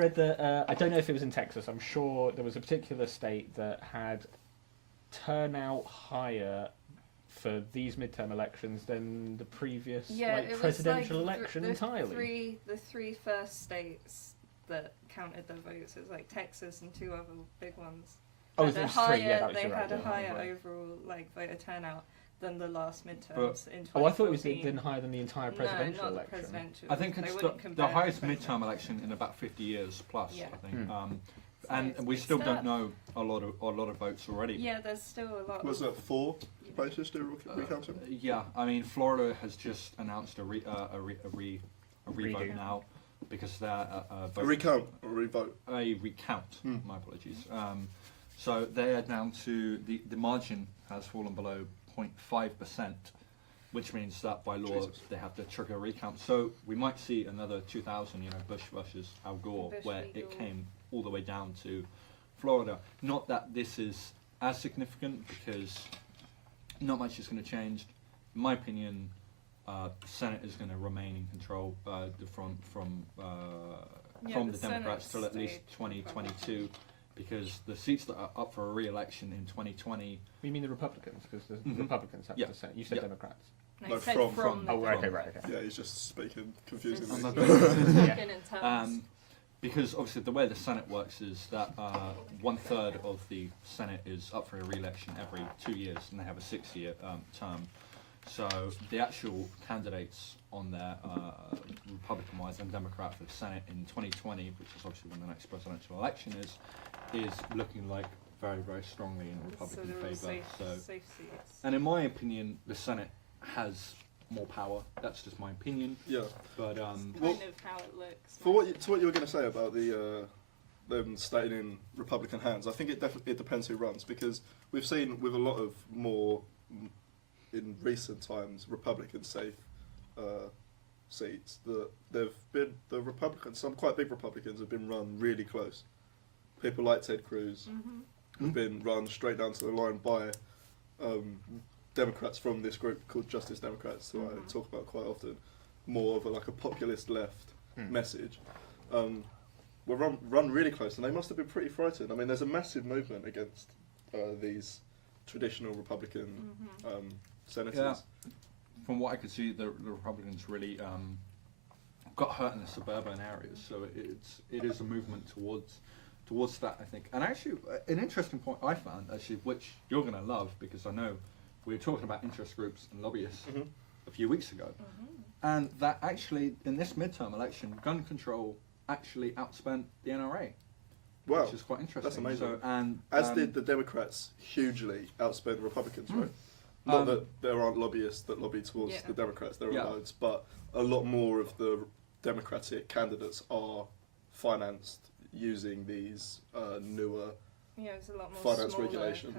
read that, I don't know if it was in Texas, I'm sure there was a particular state that had turnout higher for these midterm elections than the previous presidential election entirely. The three first states that counted their votes, it was like Texas and two other big ones. Oh, it was three, yeah, that was They right, had a yeah, higher right. overall voter turnout than the last midterms in 2014. Oh, I thought it was then higher than the entire presidential no, not election. The presidential. I think it's the highest midterm election in about 50 years plus. Yeah. I think, So and we still don't know a lot of votes already. Yeah, there's still a lot. Was that 4 places do recounting? Yeah, I mean Florida has just announced a revote now because they're A recount or revote? A recount. My apologies. So they are down to the margin has fallen below 0.5%, which means that by law they have to trigger a recount. So we might see another 2000, Bush versus Al Gore, where it came all the way down to Florida. Not that this is as significant because not much is going to change. In my opinion, the Senate is going to remain in control from the Democrats till at least 2022. Because the seats that are up for a re-election in 2020... You mean the Republicans? Because the Republicans have to say. You said Democrats. No, from. Oh, right, okay. Yeah, he's just speaking confusingly. Because obviously the way the Senate works is that 1/3 of the Senate is up for a re-election every 2 years, and they have a 6-year term. So the actual candidates on there, Republican-wise and Democrat for the Senate in 2020, which is obviously when the next presidential election is looking like very, very strongly in Republican favour. Safe seats. And in my opinion, the Senate has more power. That's just my opinion. Yeah. But kind of how it looks. For what you were going to say about them staying in Republican hands, I think it depends who runs, because we've seen with a lot of more in recent times Republican safe seats that the Republicans, some quite big Republicans, have been run really close. People like Ted Cruz have been run straight down to the line by Democrats from this group called Justice Democrats, who I talk about quite often. More of a populist left message. Were run really close, and they must have been pretty frightened. I mean, there's a massive movement against these traditional Republican senators. Yeah. From what I could see, the Republicans really got hurt in the suburban areas, so it is a movement towards that, I think. And actually, an interesting point I found, which you're going to love, because I know we were talking about interest groups and lobbyists a few weeks ago, and that actually, in this midterm election, gun control actually outspent the NRA. Wow, which is quite interesting. That's amazing. So, and as did the Democrats hugely outspent the Republicans, right? Not that there aren't lobbyists that lobby towards the Democrats, there are loads, but a lot more of the Democratic candidates are financed using these newer there's a lot more finance regulations.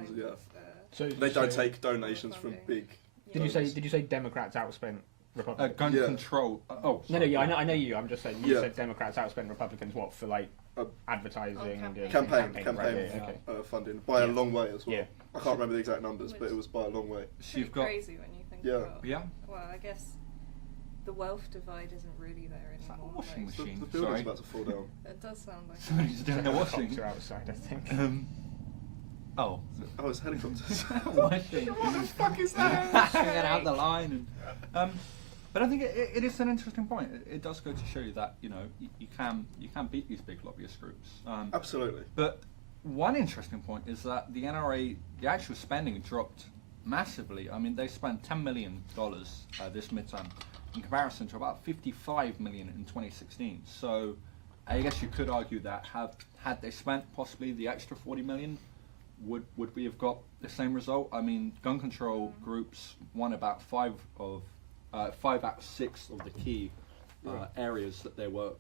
So they don't take donations from big. Did you say Democrats outspent Republicans? Gun control. No, I know you. I'm just saying you said Democrats outspent Republicans. What for, advertising and campaign right, funding by a long way as well. Yeah. I can't remember the exact numbers, but it was by a long way. It's pretty crazy when you think about it. Yeah. Well, I guess the wealth divide isn't really there anymore. It's like a washing machine. The building's about to fall down. It does sound like Somebody's doing a washing. outside, I think. Oh, it's helicopters. Washing. What the fuck is that? Get out the line. But I think it is an interesting point. It does go to show you that you can beat these big lobbyist groups. Absolutely. But one interesting point is that the NRA, the actual spending dropped massively. I mean, they spent $10 million this midterm in comparison to about $55 million in 2016. So I guess you could argue that had they spent possibly the extra $40 million, would we have got the same result? I mean, gun control groups won about 5 out of 6 of the key areas that they were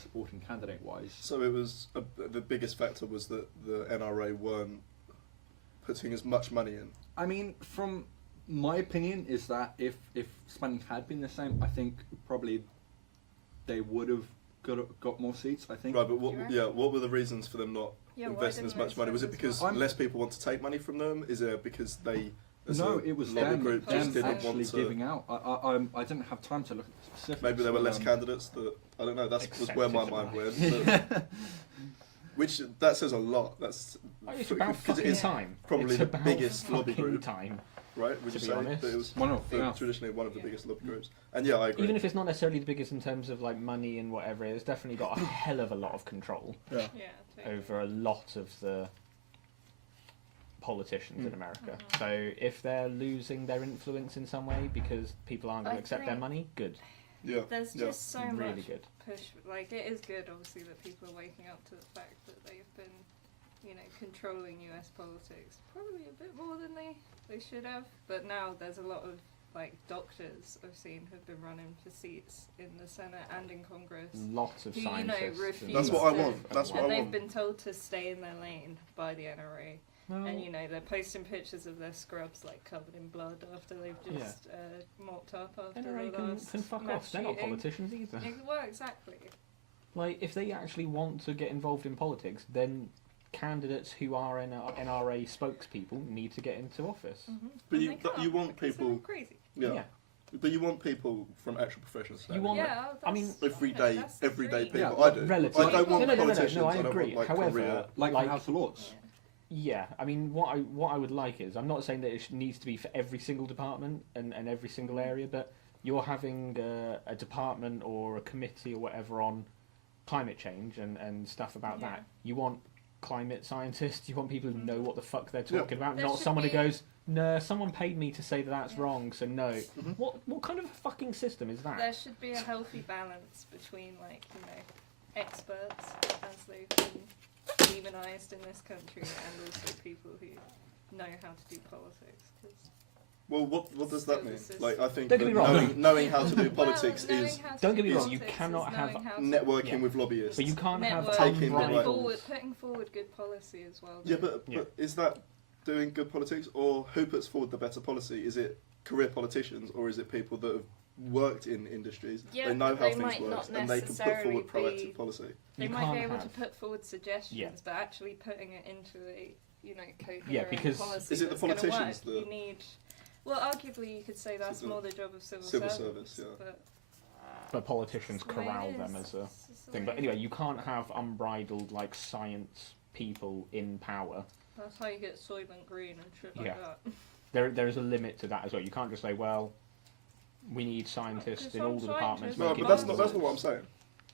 supporting candidate-wise. So it was the biggest factor was that the NRA weren't putting as much money in. I mean, from my opinion, is that if spending had been the same, I think probably they would have got more seats. I think. Right, but what were the reasons for them not investing as much money? Was it because less people want to take money from them? Is it because they There's No, a it was lobby them, group them just didn't actually want to. giving out. I didn't have time to look at the specifics. Maybe there were less but, candidates that I don't know. That was where my mind Accepted went. but- which that says a lot. That's It's about 'cause it fucking is time. probably It's the about biggest lobby fucking group, time. right? Would To you be say honest. that it was one of traditionally one of the Yeah. biggest lobby groups? And yeah, I agree. Even if it's not necessarily the biggest in terms of like money and whatever, it's definitely got a hell of a lot of control yeah. Yeah, totally. over a lot of the politicians in America. Mhm. So if they're losing their influence in some way because people aren't going I to accept their think- money, good, Yeah. There's yeah. just so really much good. push. Like, it is good, obviously, that people are waking up to the fact that they've been, controlling US politics probably a bit more than they should have. But now there's a lot of doctors I've seen who've been running for seats in the Senate and in Congress. Lots of Who, scientists. refuse That's what I to- want. That's what and I they've want. been told to stay in their lane by the NRA. Well, And they're posting pictures of their scrubs covered in blood after they've just mopped up after NRA the can last fuck mass off. They're not shooting. politicians either. Well, exactly. Like, if they actually want to get involved in politics, then candidates who are NRA spokespeople need to get into office. Mm-hmm. But you want people. Crazy. Yeah. But you want people from actual professions. You want- Yeah, I mean, everyday people. Yeah, I do. relatively. I don't want No, politicians. I I don't agree. want, However, career. like the House of Lords. Yeah, I mean, what I would like is, I'm not saying that it needs to be for every single department and every single area, but you're having a department or a committee or whatever on climate change and stuff about that. You want climate scientists, you want people who know what the fuck they're talking about, There not should someone who be- goes, no, someone paid me to say that that's Yeah. wrong, so no. Mhm. What kind of a fucking system is that? There should be a healthy balance between experts as they've been demonised in this country and also people who know how to do politics. 'Cause Well, what does that mean? Services. Like, I think Don't get that me wrong. knowing how to do politics knowing is how to Don't get do me wrong, you politics cannot is have knowing how to networking Yeah. with lobbyists. But you can't have network, Taking the unbridled... putting forward good policy as well. Yeah, though. but is that doing good politics, or who puts forward the better policy? Is it career politicians, or is it people that have worked in industries, Yeah, they know but how they things might work, not and they can put necessarily forward proactive be- policy? They You might be can't able to have- put forward suggestions, Yeah. but actually putting it into a coherent Yeah, because- policy Is it the that's gonna politicians work. that- You need. Well, arguably, you could say that's the more the job of civil service, servants, yeah. but But politicians it's the way it corral is. them as a It's just the thing. way But it anyway, is. you can't have unbridled science people in power. That's how you get Soylent Green and shit like Yeah. that. There is a limit to that as well. You can't just say, well, we need scientists Because in all some the departments. scientists No, making but that's those not decisions. what I'm saying.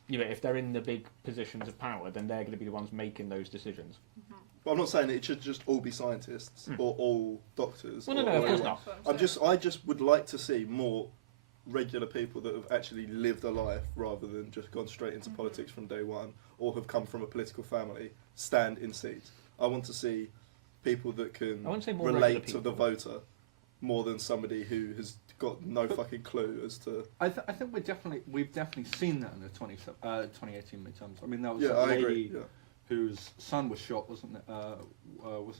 Yeah, but if they're in the big positions of power, then they're going to be the ones making those decisions. But I'm not saying that it should just all be scientists or all doctors. Well, no, or no, of course anyone. not. That's what I'm saying. I just would like to see more regular people that have actually lived a life rather than just gone straight into politics from day one or have come from a political family stand in seats. I want to see people that can I wouldn't say more regular relate to the people. voter more than somebody who has got no fucking clue as to. I think we've definitely seen that in the 2018 midterms. I mean, that was Yeah, a I lady agree. Yeah. whose son was shot, wasn't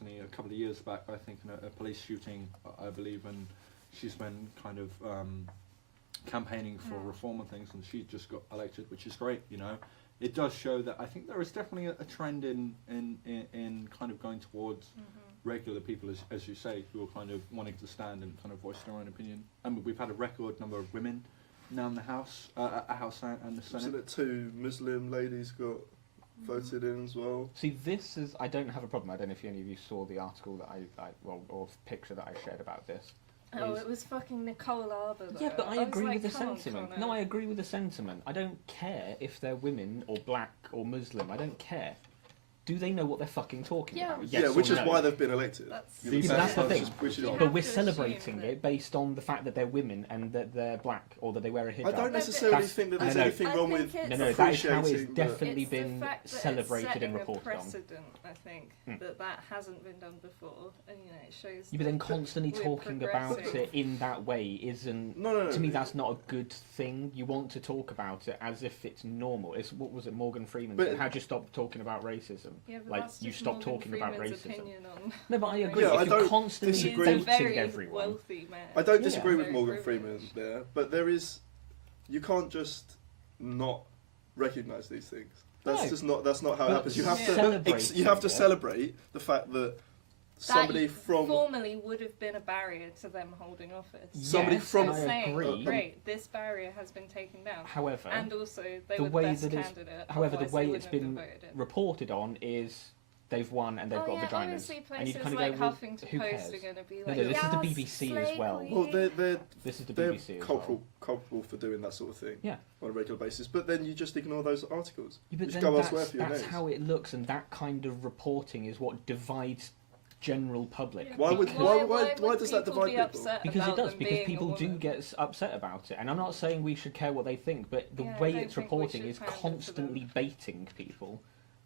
he, a couple of years back? I think in a police shooting, I believe, and she's been kind of campaigning for reform and things, and she just got elected, which is great. It does show that I think there is definitely a trend in kind of going towards regular people, as you say, who are kind of wanting to stand and kind of voice their own opinion. And we've had a record number of women now in the House, and the So Senate. that 2 Muslim ladies got voted in as well. See, this is... I don't have a problem. I don't know if any of you saw the article that or picture that I shared about this. Oh, it was fucking Nicole Arbour. Yeah, though. but I was agree like, with the come on, sentiment. Connor. No, I agree with the sentiment. I don't care if they're women or black or Muslim. I don't care. Do they know what they're fucking talking Yeah. about? Yeah, Yes which or is no? why they've been elected. That's- You know, Yeah, but that's the thing. which is You odd. But have we're to celebrating assume it based on the fact that they're women and that they're black or that they wear a hijab. I don't but necessarily that's- think that there's no, no. anything I wrong think with it's- No, that is how it's appreciating that- definitely It's been the fact that celebrated it's and setting reported a on. precedent, I think, that hasn't been done before, and it shows. Yeah, but then that constantly we're talking about progressing. it in that way isn't... No. To me, that's not a good thing. You want to talk about it as if it's normal. It's what was it Morgan Freeman But- said? How'd you stop talking about racism? Yeah, but Like, that's you just stop Morgan talking about Freeman's racism. opinion on No, but I agree. Yeah, I if you're don't constantly disagree. He's a dating very everyone... wealthy man. I don't Yeah. disagree with Very Morgan privileged. Freeman there, but there is, you can't just not recognise these things. That's No. just not. That's not how it But happens. You have to. celebrating You have to it- celebrate the fact that somebody from formerly would have been a barrier to them holding office. Somebody Yes, from- I saying, agree. great, this barrier has been taken down. However, And also, they the were the way best that it's- candidate. however, the otherwise way they it's wouldn't have been voted in. reported on is they've won and they've got vaginas. Obviously And places you kind of like go, well, Huffington who Post cares? are going to be No, like, no, this is the "Yes, BBC as well. slay well, queen." This is the they're BBC as culpable for doing that sort of thing Yeah. on a regular basis. But then you just ignore those articles. Yeah, but Just then go elsewhere for your that's news. how it looks, and that kind of reporting is what divides general public. Yeah. Why would- Because- why does that people divide be people? upset Because it about does, them because being people a do woman? get upset about it. And I'm not saying we should care what they think, but the Yeah, I way don't it's think we reporting should is pander to constantly baiting people,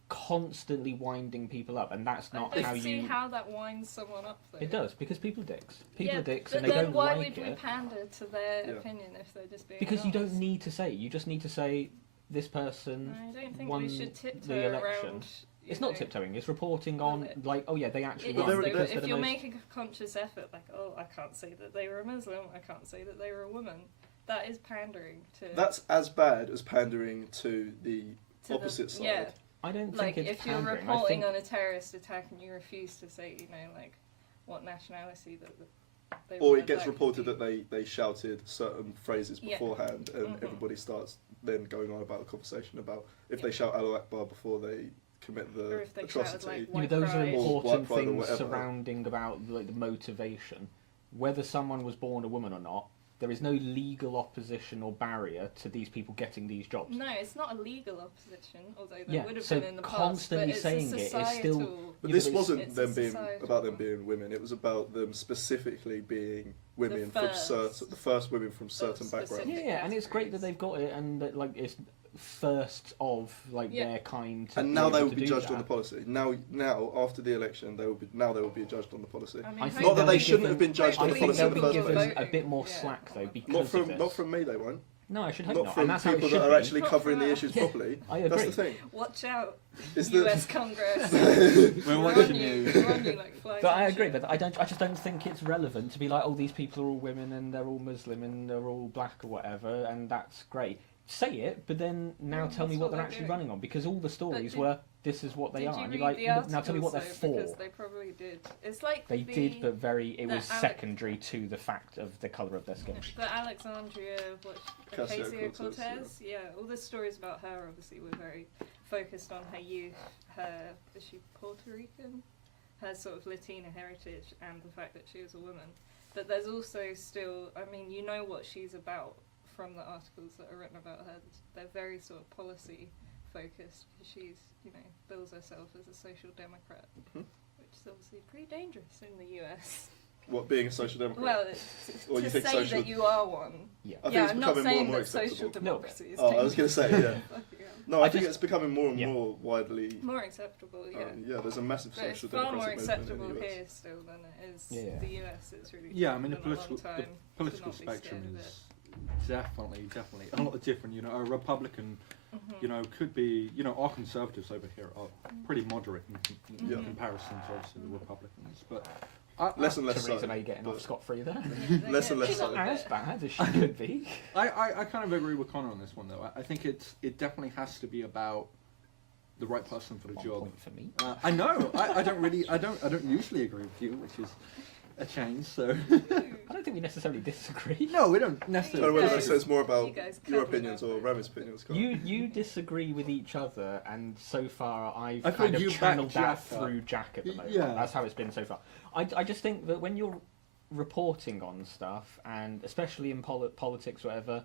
constantly winding people up, and that's not I how don't see you... how that winds someone up, though. It does, because people are dicks. People Yeah, are dicks, but and they then don't why like would we it. pander to their Yeah. opinion if they're just being Because you don't honest? need to say it. You just need to say, this person... I don't think won we should the tiptoe election. around. It's not tiptoeing, it's reporting on, Well, like, oh yeah, they actually It won. is, But though, because but they're if the you're most- making a conscious effort, like, oh, I can't say that they were a Muslim, I can't say that they were a woman, that is pandering to. That's as bad as pandering to the to opposite side. Yeah, I don't like think it's if you're pandering. I reporting think on a terrorist attack and you refuse to say, you know, like what nationality that they Or were it gets attacking reported people. that they shouted certain phrases Yeah. beforehand, and Mhm. everybody starts then going on about a conversation about if they shout Allah Akbar before they commit Or the if they atrocity. shouted, like, Yeah, white but those are pride. Or important white pride or things whatever. surrounding about like the motivation. Whether someone was born a woman or not, there is no legal opposition or barrier to these people getting these jobs. No, it's not a legal opposition, although there Yeah, would have so been in the constantly past. But saying it's it a is still- societal- But Yeah, this but wasn't it's them a being societal about them one. being women. It was about them specifically being women first. the first women from certain specific backgrounds. Yeah, and it's great that they've got it, and that, like it's first of like Yeah. their kind. To And be now they able will to be do judged on that. the policy. Now after the election, they will be judged on the policy. I mean, I think Not that they'll they be shouldn't have given- been judged on I the think policy they'll in the be first given place. a bit more Yeah. slack though because Not of from this. not from me, they won't. No, I should hope Not not. from And that's how it people should that are be. actually Not covering from the us. issues Yeah, properly. I That's agree. the thing. Watch out, Is US Congress. We're We're watching on you. We're on you like flies But on I agree, shit. but I just don't think it's relevant to be like, oh, these people are all women and they're all Muslim and they're all black or whatever, and that's great. Say it, but then now Yeah, tell me that's what what they're they're actually doing. running on, because all the stories did- were, this is what they Did are. you And read you're like, the now tell me what they're articles, though? for. Because they probably did. It's like They did, but it the was Alex- secondary to the fact of the colour of their skin. the Alexandria Ocasio-Cortez. Ocasio-Cortez, Yeah, all the stories about her obviously were very focused on her youth. Is she Puerto Rican? Her sort of Latina heritage and the fact that she was a woman. But there's also still, I mean, you know what she's about from the articles that are written about her. They're very sort of policy focused. She's, you know, bills herself as a social democrat, Mhm. which is obviously pretty dangerous in the US. What, being a social democrat? Well, Or to you think say social- that you are one. Yeah. I think Yeah, it's I'm not becoming more saying and more that social acceptable. democracy is Oh, I was going to say, yeah. Fucking hell. No, I I think just- it's becoming more and yeah. more widely. More acceptable, yeah. Yeah, there's a massive But it's social far more democratic movement acceptable in the US. here still than it is Yeah. the US. It's really Yeah, I mean the taken a long political time to political not be scared spectrum of is definitely a lot different. You know, a Republican, it. Mhm. you know, could be, you know, our conservatives over here are pretty moderate in Yeah. comparison to obviously the Republicans, but Less and less Theresa so. May getting but- off scot-free there. Less and less She's so. not As bit. bad as she could be. I kind of agree with Connor on this one though. I think it definitely has to be about the right person for the 1 job. point for me. I know. I don't usually agree with you, which is a change. So I don't think we necessarily disagree. no, we don't So necessarily. whether guys- it says more about you guys your cuddle opinions up. or Ram's opinions. Carl. You disagree with each other, and so far I've I feel kind of you back channeled that Jack up. through Jack at the moment. Yeah. That's how it's been so far. I just think that when you're reporting on stuff, and especially in politics or whatever,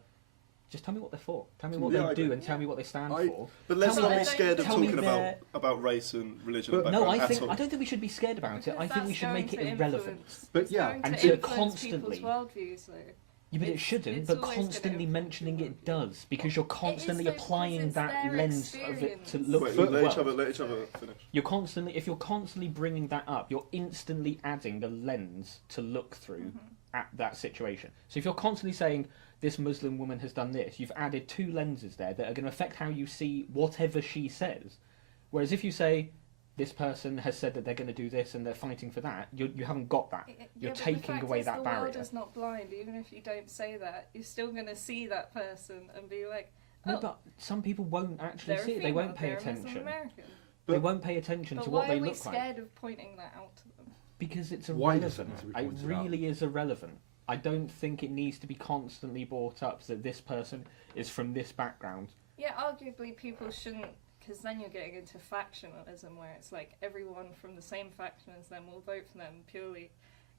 just tell me what they're for. Tell me what Yeah, I they do, agree. and tell me what they stand I- for. But let's Tell not me be that- scared of tell me talking their- about race and religion But- and No, background at all. I don't think we should be scared about it. I Because think we that's should make it going to irrelevant. influence- But it's yeah, going and to to influence constantly- people's worldviews, though. Yeah, but it It's- shouldn't. it's But always gonna constantly influence mentioning your it does, because you're constantly though, because applying it's that their lens of it to experience. look Wait, through let the each world. other finish. If you're constantly bringing that up, you're instantly adding the lens to look through Mm-hmm. at that situation. So if you're constantly saying this Muslim woman has done this, you've added two lenses there that are going to affect how you see whatever she says. Whereas if you say this person has said that they're going to do this and they're fighting for that, you haven't got that. You're but the taking fact away is that the barrier. world is not blind. Even if you don't say that, you're still going to see that person and be like, oh, No, but some people won't actually they're a see it. They female, won't pay they're a Muslim attention. American. They won't pay attention But to why what they are we look like. scared of pointing that out to them? Because it's Why irrelevant. does it need to be It pointed really is irrelevant. I don't think it needs to be constantly brought up that this person is from this background. Yeah, arguably people shouldn't, because then you're getting into factionalism where it's like everyone from the same faction as them will vote for them purely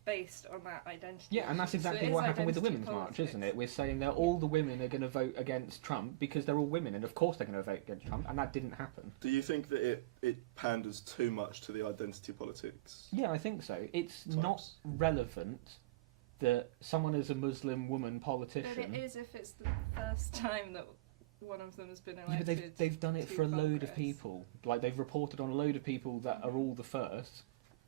based on that identity. Yeah, and that's exactly so what happened with the identity Women's March, politics. isn't it? We're saying that all the women are going to vote against Trump because they're all women, and of course they're going to vote against Trump, and that didn't happen. Do you think that it panders too much to the identity politics? Yeah, I think so. It's Types. not relevant that someone is a Muslim woman politician. But it is if it's the first time that one of them has been Yeah, elected. but they've done it to for a load of Congress. people. Like, they've reported on a load of people that are all the first.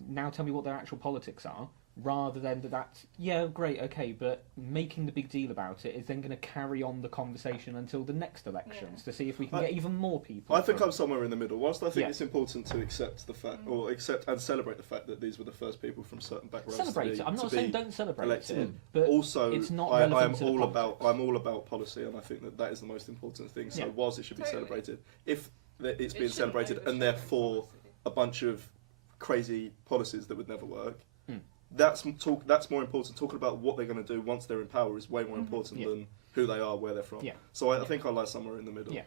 Now tell me what their actual politics are, rather than that's, yeah, great, okay, but making the big deal about it is then going to carry on the conversation until the next elections to see if we can get even more people. I think I'm somewhere in the middle. Whilst I think Yeah. it's important to accept the fact, or accept and celebrate the fact that these were the first people from certain backgrounds. Celebrate it. I'm not saying don't celebrate elected. it, but Also, it's not I'm relevant to the all about politics. policy, and I think that is the most important thing. So, Yeah. whilst it should be Totally. celebrated, if it's being shouldn't celebrated and overshadow therefore policy. a bunch of crazy policies that would never work, Mm. that's more important. Talking about what they're going to do once they're in power is way more important Yeah. than who they are, where they're from. Yeah. So I think I lie somewhere in the middle. Yeah.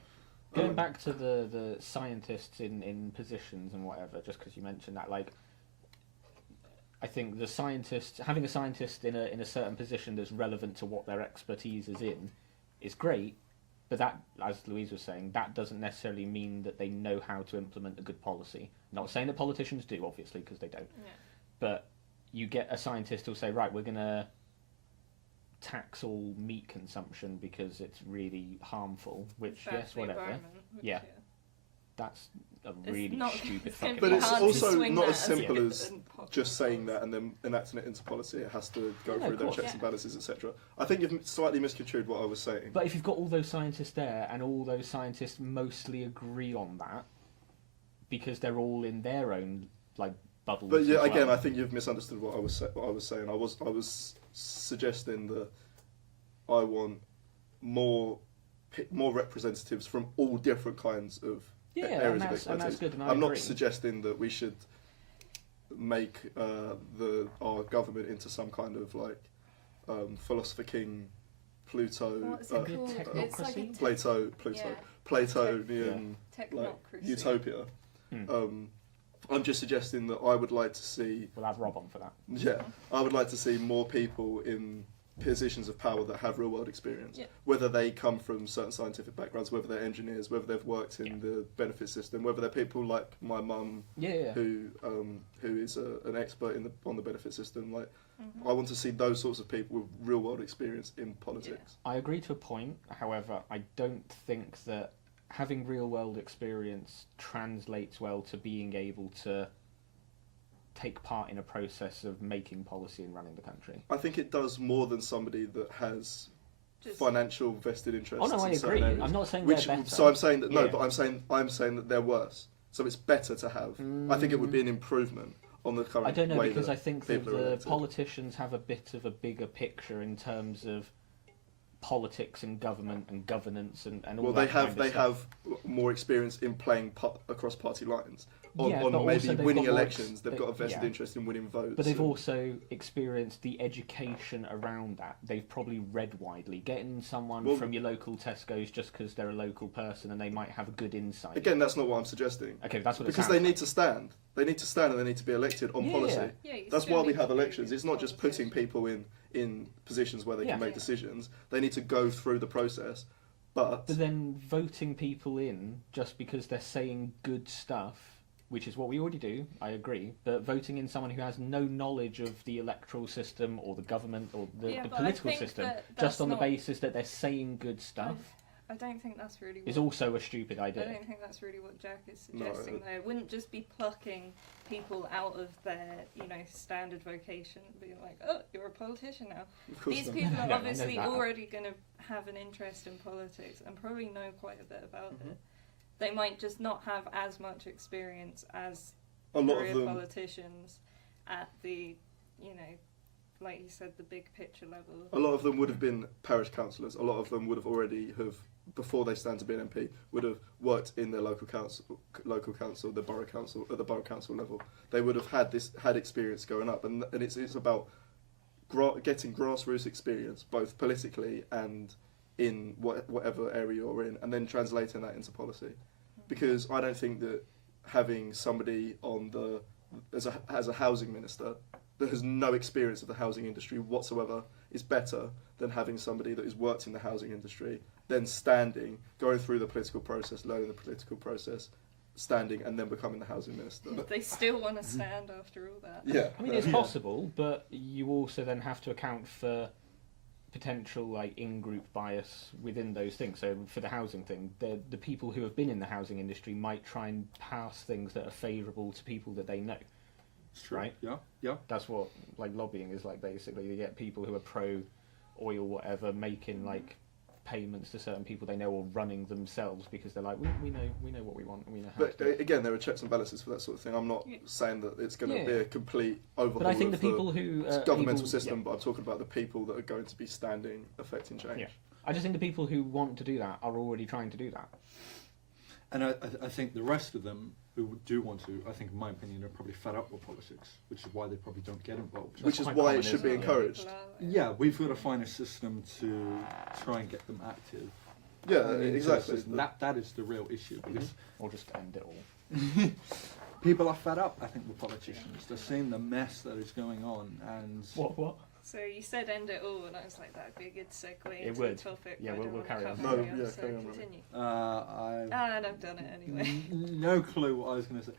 Going back to the scientists in positions and whatever, just because you mentioned that, like, I think the scientist, having a scientist in a certain position that's relevant to what their expertise is in, is great. But that, as Louise was saying, that doesn't necessarily mean that they know how to implement a good policy. Not saying that politicians do, obviously, because they don't. Yeah. But you get a scientist who'll say, right, we're going to tax all meat consumption because it's really harmful, which, Bad yes, for the whatever. environment, which, Yeah. That's a It's really not- stupid it's gonna fucking be But it's hard to also swing not that as simple a as good popular just saying policy. that and then enacting it into policy. It has to go No, through of their course. checks and balances, etc. I think you've slightly misconstrued what I was saying. But if you've got all those scientists there and all those scientists mostly agree on that because they're all in their own like bubbles. But yeah, as again, well. I think you've misunderstood what I was saying. I was suggesting that I want more representatives from all different kinds of yeah, areas and of that's expertise. good. And I'm agree. not suggesting that we should make our government into some kind of like philosopher king, Pluto, What's it Good called? It's like a technocracy? Platonian like technocracy. utopia. I'm just suggesting that I would like to see. We'll have Rob on for that. Yeah, I would like to see more people in positions of power that have real world experience, Yeah. whether they come from certain scientific backgrounds, whether they're engineers, whether they've worked in the benefit system, whether they're people like my mum Yeah. who is an expert on the benefit system. Like, I want to see those sorts of people with real world experience in politics. I agree to a point. However, I don't think that having real world experience translates well to being able to take part in a process of making policy and running the country. I think it does more than somebody that has Just- financial vested interests. Oh no, I in certain agree. areas. I'm not saying Which, they're better. so I'm saying that no, Yeah. but I'm saying that they're worse. So it's better to have. I think it would be an improvement on the current. I don't know way because that I think that people are the elected. politicians have a bit of a bigger picture in terms of politics and government and governance and all Well, that they have kind of stuff. more experience in playing across party lines. On Yeah, but also maybe they've winning got more elections, they've got a vested yeah. interest in winning votes. But they've and- also experienced the education around that. They've probably read widely. Getting someone Well- from your local Tesco's just because they're a local person and they might have a good insight. Again, that's not what I'm suggesting. Okay, that's what it Because sounds they like. need to stand. They need to stand and they need to be elected on Yeah. policy. Yeah, you That's still why we need have to be elections. It's not just putting politician. people in positions where they Yeah. can make decisions. They need to go through the process. But But then voting people in just because they're saying good stuff, which is what we already do, I agree, but voting in someone who has no knowledge of the electoral system or the government or the Yeah, but I political think system, that just that's on the not- basis that they're saying good stuff, I don't think that's really is what, also a stupid I idea. don't think that's really what Jack is No, suggesting though. It wouldn't just be plucking people out of their, standard vocation and being like, oh, you're a politician now. of course These not. people No, I are know obviously that. already going to have an interest in politics and probably know quite a bit about Mm-hmm. it. They might just not have as much experience as A lot career of them. politicians at the, like you said, the big picture level. A lot of them would have been parish councillors. A lot of them would have already before they stand to be an MP, would have worked in their local council, the borough council, at the borough council level. They would have had experience going up, and it's about getting grassroots experience, both politically and in whatever area you're in, and then translating that into policy. Because I don't think that having somebody as a housing minister that has no experience of the housing industry whatsoever is better than having somebody that has worked in the housing industry, then going through the political process, learning the political process, standing, and then becoming the housing minister. They still want to stand after all that. Yeah, I mean, it's possible, but you also then have to account for potential like in-group bias within those things. So for the housing thing, the people who have been in the housing industry might try and pass things that are favourable to people that they know. It's true. Right? Yeah. That's what like lobbying is like. Basically, you get people who are pro oil, whatever, making like payments to certain people they know, or running themselves because they're like, we know what we want, and we know how to do it. Again, there are checks and balances for that sort of thing. I'm not saying that it's going to be a complete overhaul. But I think the people who governmental system, but I'm talking about the people that are going to be standing, affecting change. Yeah. I just think the people who want to do that are already trying to do that. And I think the rest of them who do want to, I think in my opinion, are probably fed up with politics, which is why they probably don't get involved. Which is why it should be encouraged. Yeah, we've got to find a system to try and get them active. Yeah, exactly. That is the real issue. Because or just end it all. people are fed up, I think, with politicians. They're seeing the mess that is going on, and what? So you said end it all, and I was like, that'd be a good segue into would. the topic. Yeah, we'll carry on. So carry on. continue. I've I've done it anyway. no clue what I was going to say.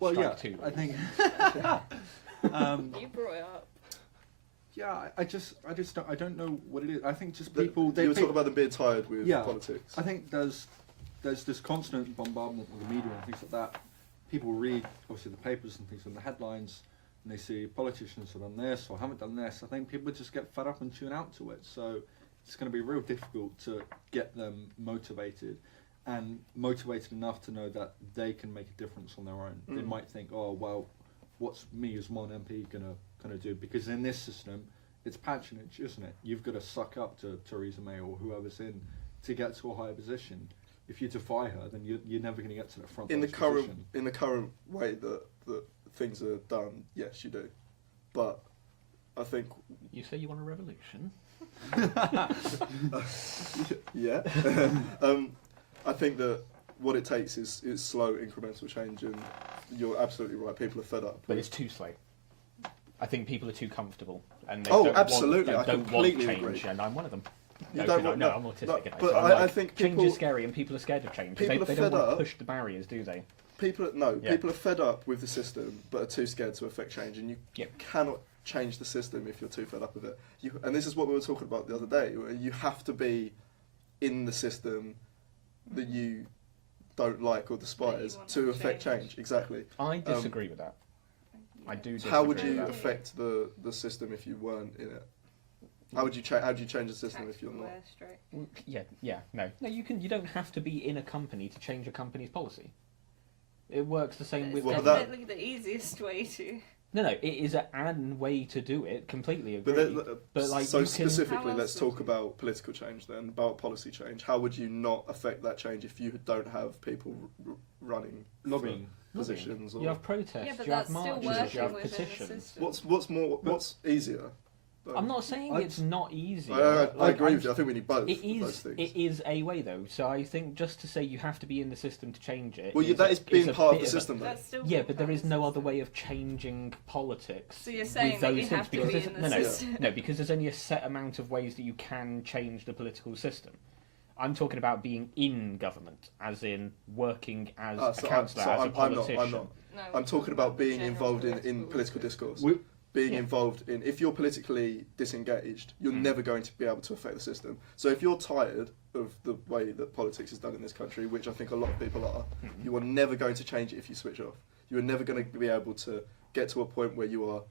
Well, Strike yeah, two. I think. You brought it up. Yeah, I don't know what it is. I think just You people. were talking about them being tired with politics. I think there's this constant bombardment with the media and things like that. People read obviously the papers and things and the headlines, and they see politicians have done this or haven't done this. I think people just get fed up and tune out to it. So it's going to be real difficult to get them motivated and motivated enough to know that they can make a difference on their own. They might think, oh well, what's me as one MP gonna do? Because in this system, it's patronage, isn't it? You've got to suck up to Theresa May or whoever's in to get to a higher position. If you defy her, then you're never going to get to the front. In the current way that things are done, yes, you do. But I think You say you want a revolution? yeah. I think that what it takes is slow incremental change, and you're absolutely right. People are fed up. But it's too slow. I think people are too comfortable, and they absolutely, I don't want completely change, agree. and I'm one of them. You No, don't 'cause want- no, I'm autistic. no, but I think change people- is scary, and people are scared of change. They people are don't fed want up. to push the barriers, do they? People are fed up with the system, but are too scared to affect change, and you cannot change the system if you're too fed up with it. And this is what we were talking about the other day. Where you have to be in the system that you don't like or despise to affect change. Exactly. I disagree with that. I do disagree. How would you with that. affect the system if you weren't in it? How would you change the system if you're not? No. You don't have to be in a company to change a company's policy. It works the same with. It's definitely the easiest way to. No, it is an way to do it. Completely agree. But like, so you specifically, let's talk about political change then, about policy change. How would you not affect that change if you don't have people running lobbying positions? Or you have protests. Yeah, but you have that's still marches. working You have within the petitions. system. What's easier? I'm not saying it's not easy. I agree with you. I think we need both. It is. Those things. It is a way though. So I think just to say you have to be in the system to change it. Well, that is being part of the system, though. That's still Yeah, but there part is of no the other system. way of changing politics. So you're saying with that those you things, have to because be there's- in the system? No, because there's only a set amount of ways that you can change the political system. I'm talking about being in government, as in working as a councillor, as a politician. I'm talking about being involved in political discourse. Being involved in, if you're politically disengaged, you're never going to be able to affect the system. So if you're tired of the way that politics is done in this country, which I think a lot of people are, you are never going to change it if you switch off. You are never going to be able to get to a point where you are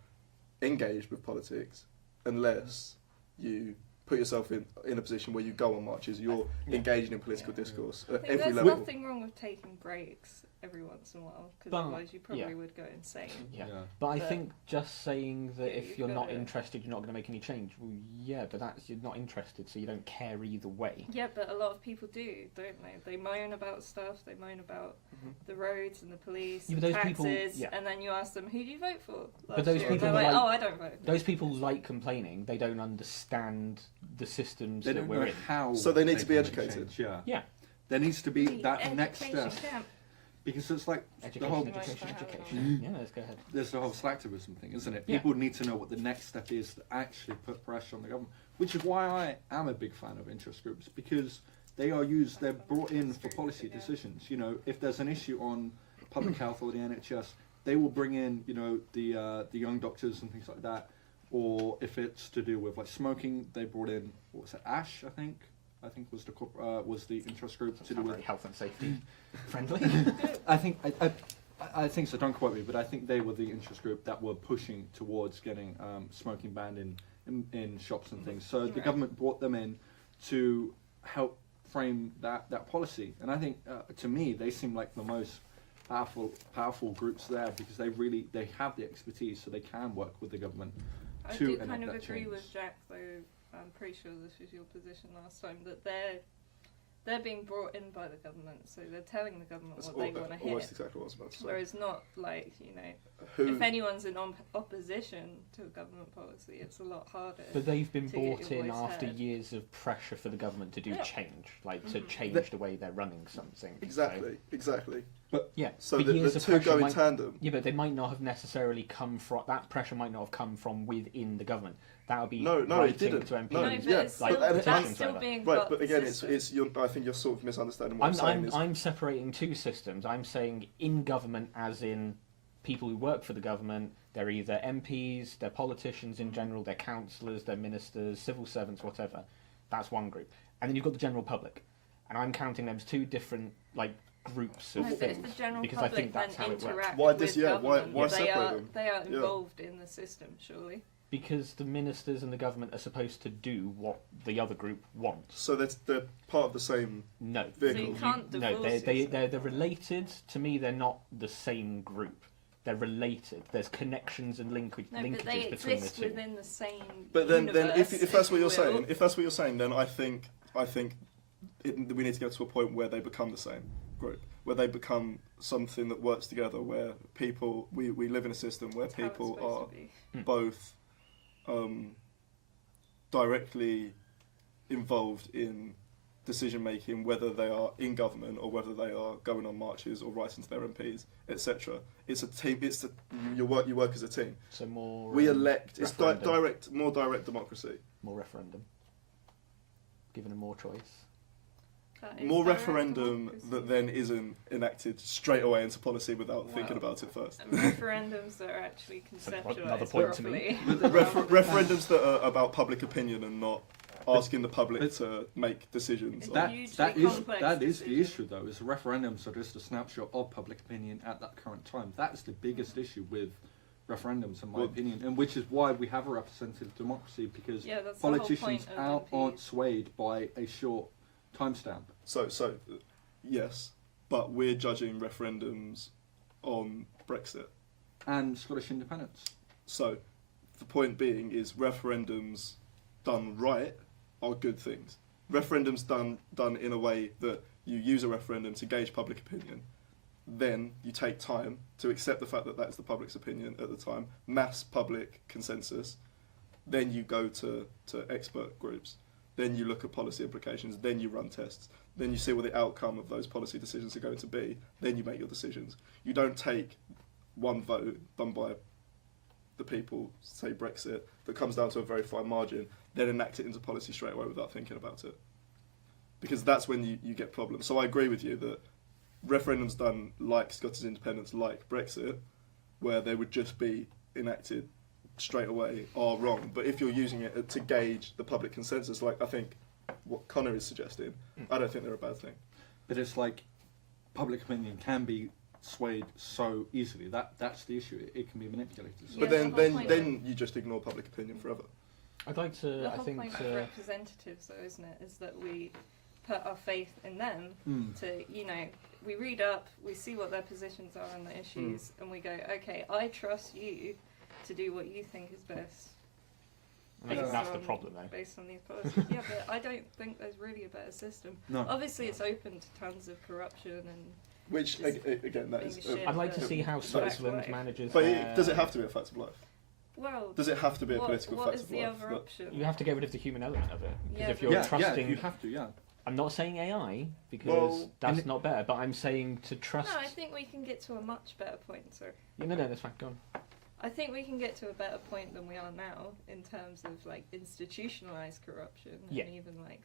engaged with politics unless you put yourself in a position where you go on marches, you're engaging in political discourse at every level. There's nothing wrong with taking breaks every once in a while, because But- otherwise you probably yeah. would go insane. Yeah. Yeah. But I But- think just saying that Yeah, if you've you're not gotta- interested, you're not going to make any change. Well, yeah, but that's you're not interested, so you don't care either way. Yeah, but a lot of people do, don't they? They moan about stuff. They moan about the roads and the police Yeah, and but those taxes, people- yeah. and then you ask them, "Who do you vote for?" But those year?" And people they're like, like- "Oh, I don't vote." Those people like complaining. They don't understand the systems They that don't we're know in. how. So they need to be can make educated. change, Yeah. Yeah. There needs to be The that next education step, camp. because it's like Education, the whole education, Like, education. Yeah, let's go ahead. there's the whole slacktivism thing, isn't it? Yeah. People need to know what the next step is to actually put pressure on the government, which is why I am a big fan of interest groups, because they are used, they're brought in for policy decisions. You know, if there's an issue on public health or the NHS, they will bring in, you know, the young doctors and things like that. Or if it's to do with like smoking, they brought in, what was it, Ash, I think was the interest group to It's do not with. very health and safety friendly. I think so. Don't quote me, but I think they were the interest group that were pushing towards getting smoking banned in shops and things. So the Right. government brought them in to help frame that policy, and I think to me they seem like the most powerful groups there, because they have the expertise, so they can work with the government I to do enact kind of that agree change. with Jack, though. I'm pretty sure this was your position last time, that they're being brought in by the government, so they're telling the government That's what they want to hear. almost exactly what I was about to say. Whereas not like, Who? if anyone's in opposition to a government policy, it's a lot harder. But they've been To get brought your in voice after heard. years of pressure for the government to do Yeah. change, like to Mhm. change the way they're running something. Exactly. Exactly. So, yeah. So but the years of two pressure go in might- tandem. Yeah, but they might not have necessarily come from that pressure. Might not have come from within the government. That would be No, it writing didn't. to MPs. No, No, but yeah, it's like still, but- that's petitions, still rather. being Right, part but of the again, system. I think you're sort of misunderstanding what I'm saying. is, I'm separating two systems. I'm saying in government, as in people who work for the government. They're either MPs, they're politicians in general, they're councillors, they're ministers, civil servants, whatever. That's one group. And then you've got the general public, and I'm counting them as two different groups of No, but if things, the general because I public think that's then how it works. interact Why with this- yeah, why- government, why they separate are them? they are Yeah. involved in the system, surely. Because the ministers and the government are supposed to do what the other group wants. So they're part of the same. No, Vehicle. So you can't no, divorce they're yourself. related. To me, they're not the same group. They're related. There's connections and No, but they linkages between the exist two. within the same But then universe, if that's what you're you will. saying, then I think we need to get to a point where they become the same group, where they become something that works together, where we live in a system where That's how it's people supposed are to be. both directly involved in decision making, whether they are in government or whether they are going on marches or writing to their MPs, etc. It's a team. You work as a team. So more. We elect. It's referendum. more direct democracy. More referendum. Giving them more choice. That is More direct referendum democracy. that then isn't enacted straight away into policy without thinking Well, about it first. And referendums that are actually another conceptualised point to me. properly. Referendums that are about public opinion and not asking the public to make decisions. It's on- That hugely that complex is the decision. issue though. Is referendums are just a snapshot of public opinion at that current time. That's the biggest issue with referendums, in my Well- opinion, and which is why we have a representative democracy, because Yeah, that's the whole politicians point of aren't MPs. swayed by a short timestamp. So yes, but we're judging referendums on Brexit. And Scottish independence. So the point being is referendums done right are good things. Referendums done in a way that you use a referendum to gauge public opinion. Then you take time to accept the fact that that's the public's opinion at the time, mass public consensus. Then you go to expert groups. Then you look at policy implications. Then you run tests. Then you see what the outcome of those policy decisions are going to be. Then you make your decisions. You don't take one vote done by the people, say Brexit, that comes down to a very fine margin, then enact it into policy straight away without thinking about it. Because that's when you get problems. So I agree with you that referendums done like Scottish independence, like Brexit, where they would just be enacted straight away, are wrong. But if you're using it to gauge the public consensus, like I think what Connor is suggesting, I don't think they're a bad thing. But it's like public opinion can be swayed so easily. That's the issue. It can be manipulated. So. But Yeah, the whole point then you just ignore public opinion forever. I'd like to. The I whole think point to. of representatives, though, isn't it, is that we put our faith in them to, you know, we read up, we see what their positions are on the issues, and we go, okay, I trust you to do what you think is best. I think that's the problem, though. Based on these policies. Yeah, but I don't think there's really a better system. No. Obviously, it's open to tons of corruption and... Which, again, that is... I'd like to see how Switzerland manages But does it have to be a fact of life? Well, does it have to be a political fact of life? What is the other option? You have to get rid of the human element of it. Because Yeah, if you're Yeah, trusting... you have to, yeah. I'm not saying AI, because that's not better, but I'm saying to trust... No, I think we can get to a much better point, sir. No, that's fine, go on. I think we can get to a better point than we are now in terms of like institutionalized corruption and even like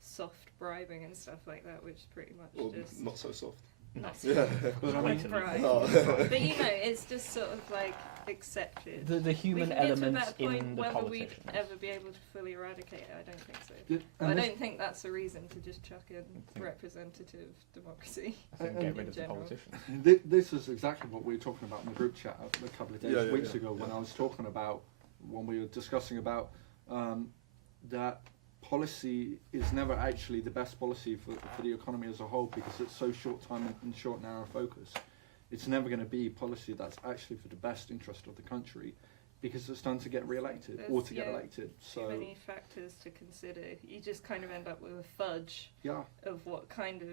soft bribing and stuff like that, which is pretty much just not so soft. not so Yeah. soft bribe. Oh. But you know, it's just sort of like accepted. The human elements in the whether politicians. we'd ever be able to fully eradicate it, I don't think so. Yeah, But I and don't think that's a reason to just chuck in representative democracy. I think And get rid in of the general. politicians. This is exactly what we were talking about in the group chat a couple of weeks ago when I was talking about, when we were discussing about that policy is never actually the best policy for the economy as a whole, because it's so short time and short narrow focus. It's never going to be policy that's actually for the best interest of the country, because it's done to get re-elected or to get elected. Too So many factors to consider. You just kind of end up with a fudge yeah, of what kind of,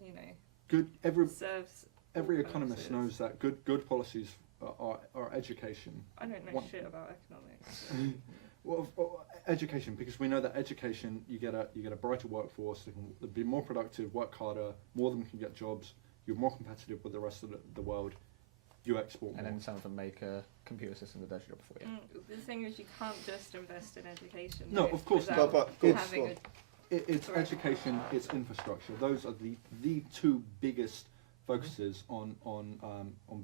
you know, good. serves. Every all economist purposes. knows that good policies are education. I don't know One- shit about economics. Well, education, because we know that education, you get a brighter workforce. They can be more productive, work harder, more of them can get jobs. You're more competitive with the rest of the world. You export And more. then some of them make a computer system that does your job for you. The thing is, you can't just invest in education. No, though, of course without not. But having It's Sorry. education, it's infrastructure. Those are the two biggest focuses on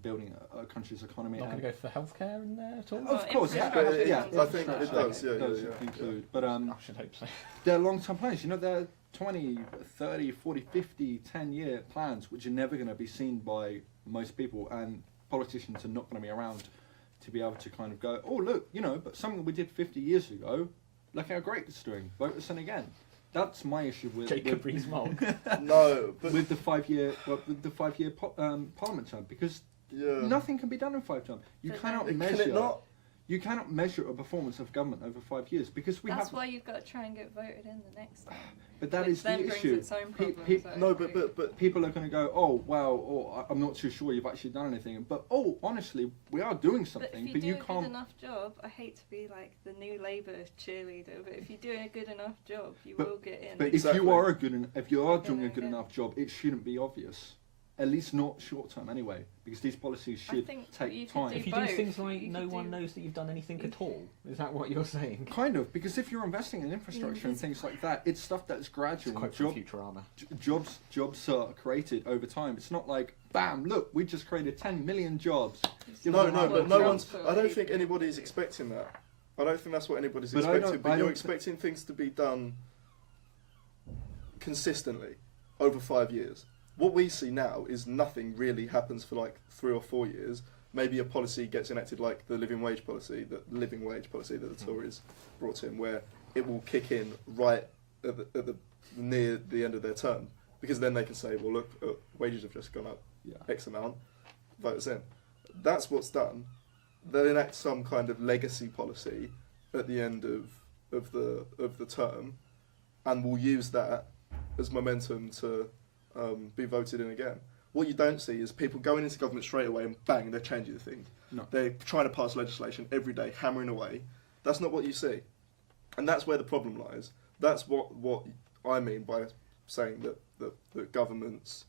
building a country's economy. Not going And to go for healthcare in there at all? of course, yeah, infrastructure yeah. comes I think it infrastructure does, yeah, does yeah. include. But I should hope so. they're long-term plans. You know, they're 20, 30, 40, 50, 10-year plans, which are never going to be seen by most people, and politicians are not going to be around to be able to kind of go, oh, look, you know, but something we did 50 years ago, look how great it's doing. Vote us in again. That's my issue with Jacob Rees-Mogg. No, but with the 5-year parliament term, because yeah. nothing can be done in 5 terms. You But cannot then- Can measure. it not? You cannot measure a performance of government over 5 years, because we That's have. why you've got to try and get voted in the next time. But that which is then the brings issue. its own Pe- problems. pe- I No, agree. but People are going to go, oh wow, or I'm not too sure you've actually done anything. But oh, honestly, we are doing But something. if But you you do a can't. good enough job, I hate to be like the new Labour cheerleader, but if you're doing a good enough job, you But- will get in. But Exactly. if you are if you are Yeah, doing a yeah, good yeah. enough job, it shouldn't be obvious. At least not short term anyway, because these policies I should think you take could time. do If you do both. things like You no could one do- knows that you've done anything at all, is that what you're saying? Kind of, because if you're investing in infrastructure and it's things like that, it's stuff that's It's gradual. quite from Futurama. Jobs are created over time. It's not like, bam, look, we just created 10 million jobs. Give No, them no, a but high no job. one's. I don't think anybody's expecting that. I don't think that's what anybody's But I expecting. don't- But I you're don't expecting things to be done consistently over 5 years. What we see now is nothing really happens for like 3 or 4 years. Maybe a policy gets enacted, like the living wage policy that the Tories brought in, where it will kick in right at the near the end of their term, because then they can say, well, look, wages have just gone up Yeah. X amount, vote us in. That's what's done. They enact some kind of legacy policy at the end of the term, and will use that as momentum to be voted in again. What you don't see is people going into government straight away and bang, they're changing things. No. They're trying to pass legislation every day, hammering away. That's not what you see, and that's where the problem lies. That's what I mean by saying that governments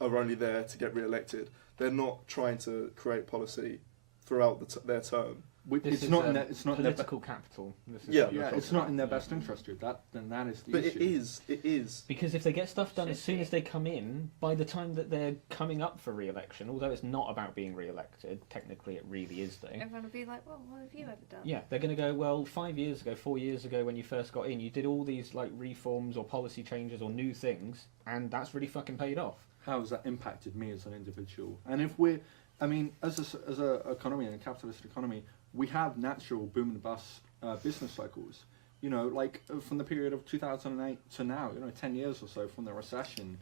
are only there to get re-elected. They're not trying to create policy throughout their term. This It's not. is, It's not. In their, political capital. This is Yeah. what you're yeah, talking it's not about. in their best interest, dude. That is the But issue. it is. Because if they get stuff done as Should soon be. as they come in, by the time that they're coming up for re-election, although it's not about being re-elected, technically it really is though. Everyone will be like, well, what have you ever done? Yeah, they're going to go, well, 5 years ago, 4 years ago when you first got in, you did all these like reforms or policy changes or new things, and that's really fucking paid off. How has that impacted me as an individual? And if we're, I mean, as a economy and a capitalist economy, we have natural boom and bust business cycles. You know, like from the period of 2008 to now, you know, 10 years or so from the recession,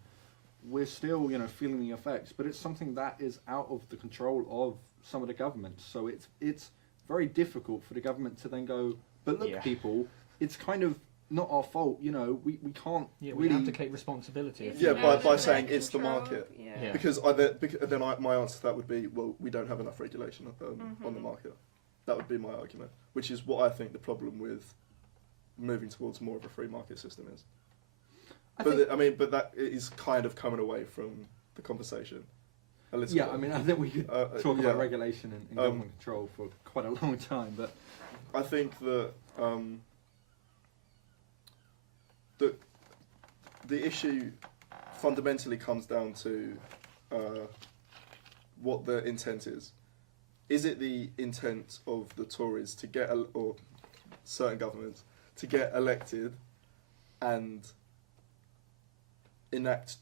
we're still, you know, feeling the effects. But it's something that is out of the control of some of the governments. So it's very difficult for the government to then go, but look, people, it's kind of not our fault. You know, we can't we really abdicate responsibility. By saying it's the market. Yeah. Because my answer to that would be, well, we don't have enough regulation on the market. That would be my argument, which is what I think the problem with moving towards more of a free market system is. But that is kind of coming away from the conversation a little bit. I mean, I think we could talk about regulation and government control for quite a long time, but I think that the issue fundamentally comes down to what the intent is. Is it the intent of the Tories to get, or certain governments, to get elected and enact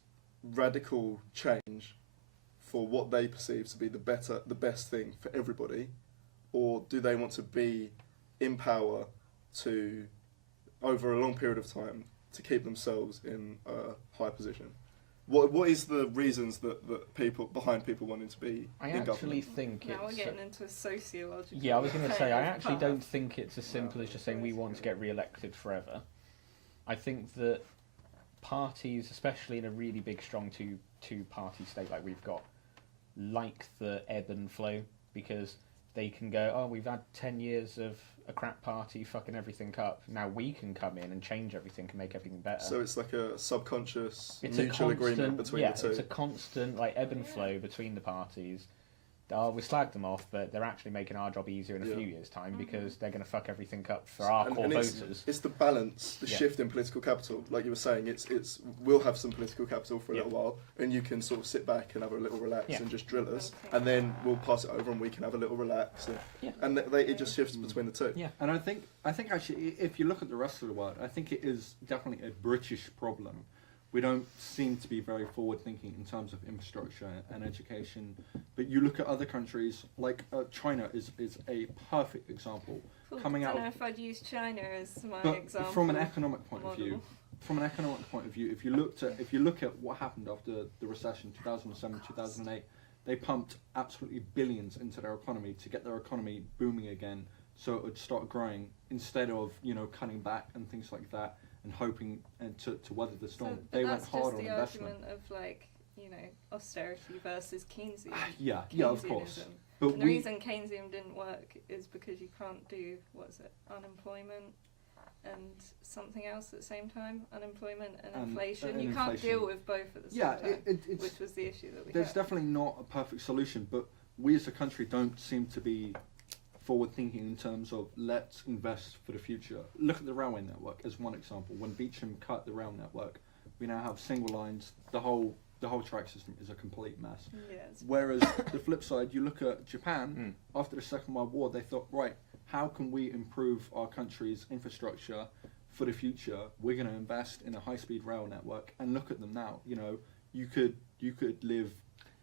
radical change for what they perceive to be the best thing for everybody, or do they want to be in power to, over a long period of time, to keep themselves in a high position? What is the reasons that people wanting to be in government? I actually think now we're getting into a sociological. Yeah, I was going to say I actually don't think it's as simple as just saying we want to get re-elected forever. I think that parties, especially in a really big, strong two-party state like we've got, like the ebb and flow, because they can go, oh, we've had 10 years of a crap party fucking everything up. Now we can come in and change everything and make everything better. So it's like a subconscious mutual agreement between the two. Yeah, it's a constant like ebb and flow between the parties. Oh, we slagged them off, but they're actually making our job easier in a few years' time because they're going to fuck everything up for our core voters. It's the balance, the shift in political capital. Like you were saying, we'll have some political capital for a little while, and you can sort of sit back and have a little relax and just drill us, and then we'll pass it over and we can have a little relax, and it just shifts between the two. Yeah, and I think actually, if you look at the rest of the world, I think it is definitely a British problem. We don't seem to be very forward-thinking in terms of infrastructure and education. But you look at other countries, like China is a perfect example. I don't know if I'd use China as my example. From an economic point of view, if you look at what happened after the recession, 2007, 2008, they pumped absolutely billions into their economy to get their economy booming again, so it would start growing instead of cutting back and things like that. And hoping to weather the storm. So, they went hard on investment. That's just the argument of austerity versus Keynesian. Yeah, of course. But the reason Keynesian didn't work is because you can't do unemployment and something else at the same time, unemployment and inflation. You can't deal with both at the same time, which was the issue that we had. There's definitely not a perfect solution, but we as a country don't seem to be forward thinking in terms of let's invest for the future. Look at the railway network as one example. When Beecham cut the rail network, we now have single lines. The whole track system is a complete mess. Yes. Whereas the flip side, you look at Japan, after the Second World War, they thought, right, how can we improve our country's infrastructure for the future? We're going to invest in a high-speed rail network. And look at them now. You could live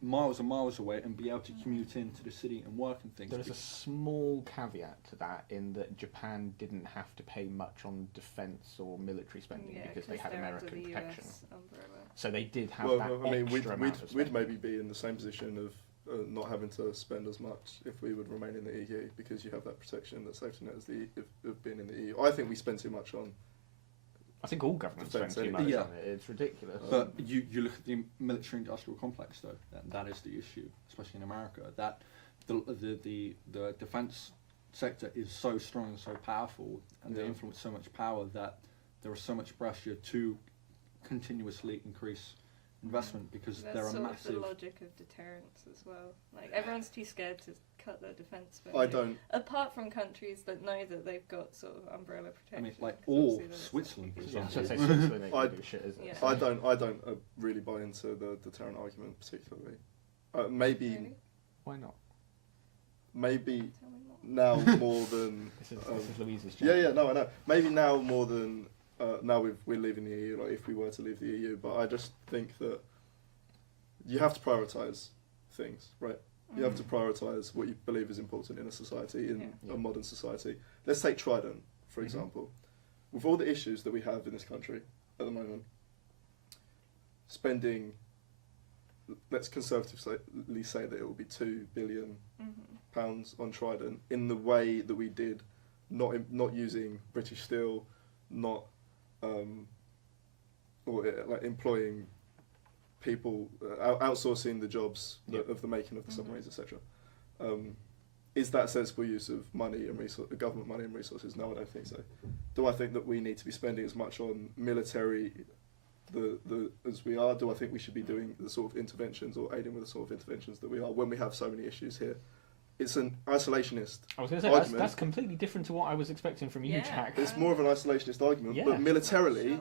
miles and miles away and be able to commute into the city and work and things. There's a small caveat to that in that Japan didn't have to pay much on defence or military spending because they had American protection. So they did have that extra amount of we'd maybe be in the same position of not having to spend as much if we would remain in the EU because you have that protection, that safety net of being in the EU. I think we spend too much on. I think all governments spend too much on it. It's ridiculous. But you look at the military-industrial complex, though. That is the issue, especially in America. That the defence sector is so strong and so powerful, and they influence so much power that there is so much pressure to continuously increase investment because there are massive. That's the logic of deterrence as well. Like everyone's too scared to cut their defence spending. I don't. Apart from countries that know that they've got sort of umbrella protection. I mean, like all Switzerland, for example. I don't really buy into the deterrent argument particularly. Maybe. Really? Why not? Maybe now more than. This is Louise's job. Yeah, no, I know. Maybe now more than. Now we're leaving the EU, like if we were to leave the EU, but I just think that you have to prioritise things, right? You have to prioritise what you believe is important in a society, in a modern society. Let's take Trident, for example. with all the issues that we have in this country at the moment, spending, let's conservatively say that it will be £2 billion on Trident in the way that we did, not using British steel, not employing people, outsourcing the jobs of the making of the submarines, etc. Is that sensible use of money and government money and resources? No, I don't think so. Do I think that we need to be spending as much on military as we are? Do I think we should be doing the sort of interventions or aiding with the sort of interventions that we are when we have so many issues here? It's an isolationist I was going to say, that's completely different to what I was expecting from you, Jack. It's more of an isolationist argument, but militarily,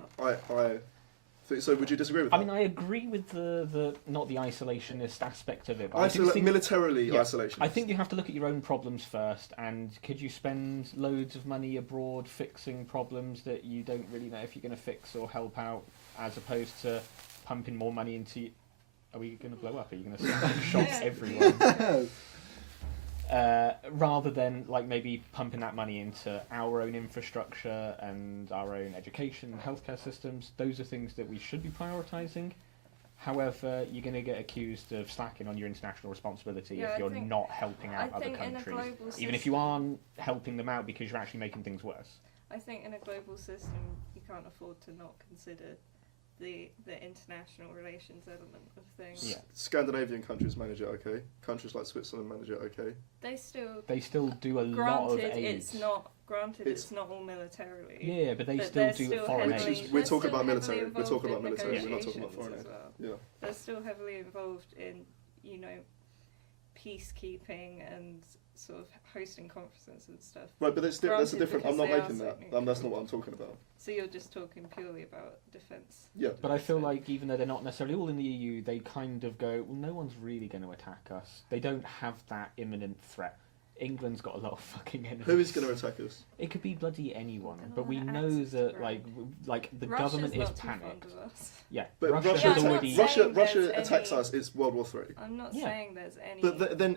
so would you disagree with that? I mean, I agree with the not the isolationist aspect of it. But militarily isolationist. I think you have to look at your own problems first, and could you spend loads of money abroad fixing problems that you don't really know if you're going to fix or help out, as opposed to pumping more money into... Are we going to blow up? Are you going to shock everyone? Rather than maybe pumping that money into our own infrastructure and our own education and healthcare systems. Those are things that we should be prioritising. However, you're going to get accused of slacking on your international responsibility if you're not helping out other countries, even if you aren't helping them out because you're actually making things worse. I think in a global system you can't afford to not consider the international relations element of things. Yeah. Scandinavian countries manage it okay. Countries like Switzerland manage it okay. They still do a lot of aid. It's not all militarily. Yeah, but they still do foreign aid. We're talking about military. We're talking about military. We're not talking about foreign aid. Well. Yeah. They're still heavily involved in, peacekeeping and sort of hosting conferences and stuff. Right, but that's a different. I'm not making that. That's not what I'm talking about. So you're just talking purely about defence. Yeah. But I feel like even though they're not necessarily all in the EU, they kind of go, well, no one's really going to attack us. They don't have that imminent threat. England's got a lot of fucking enemies. Who is going to attack us? It could be bloody anyone, but we know that the government is panicked. Yeah, but Russia attacks us. It's World War III. I'm not saying there's any. But then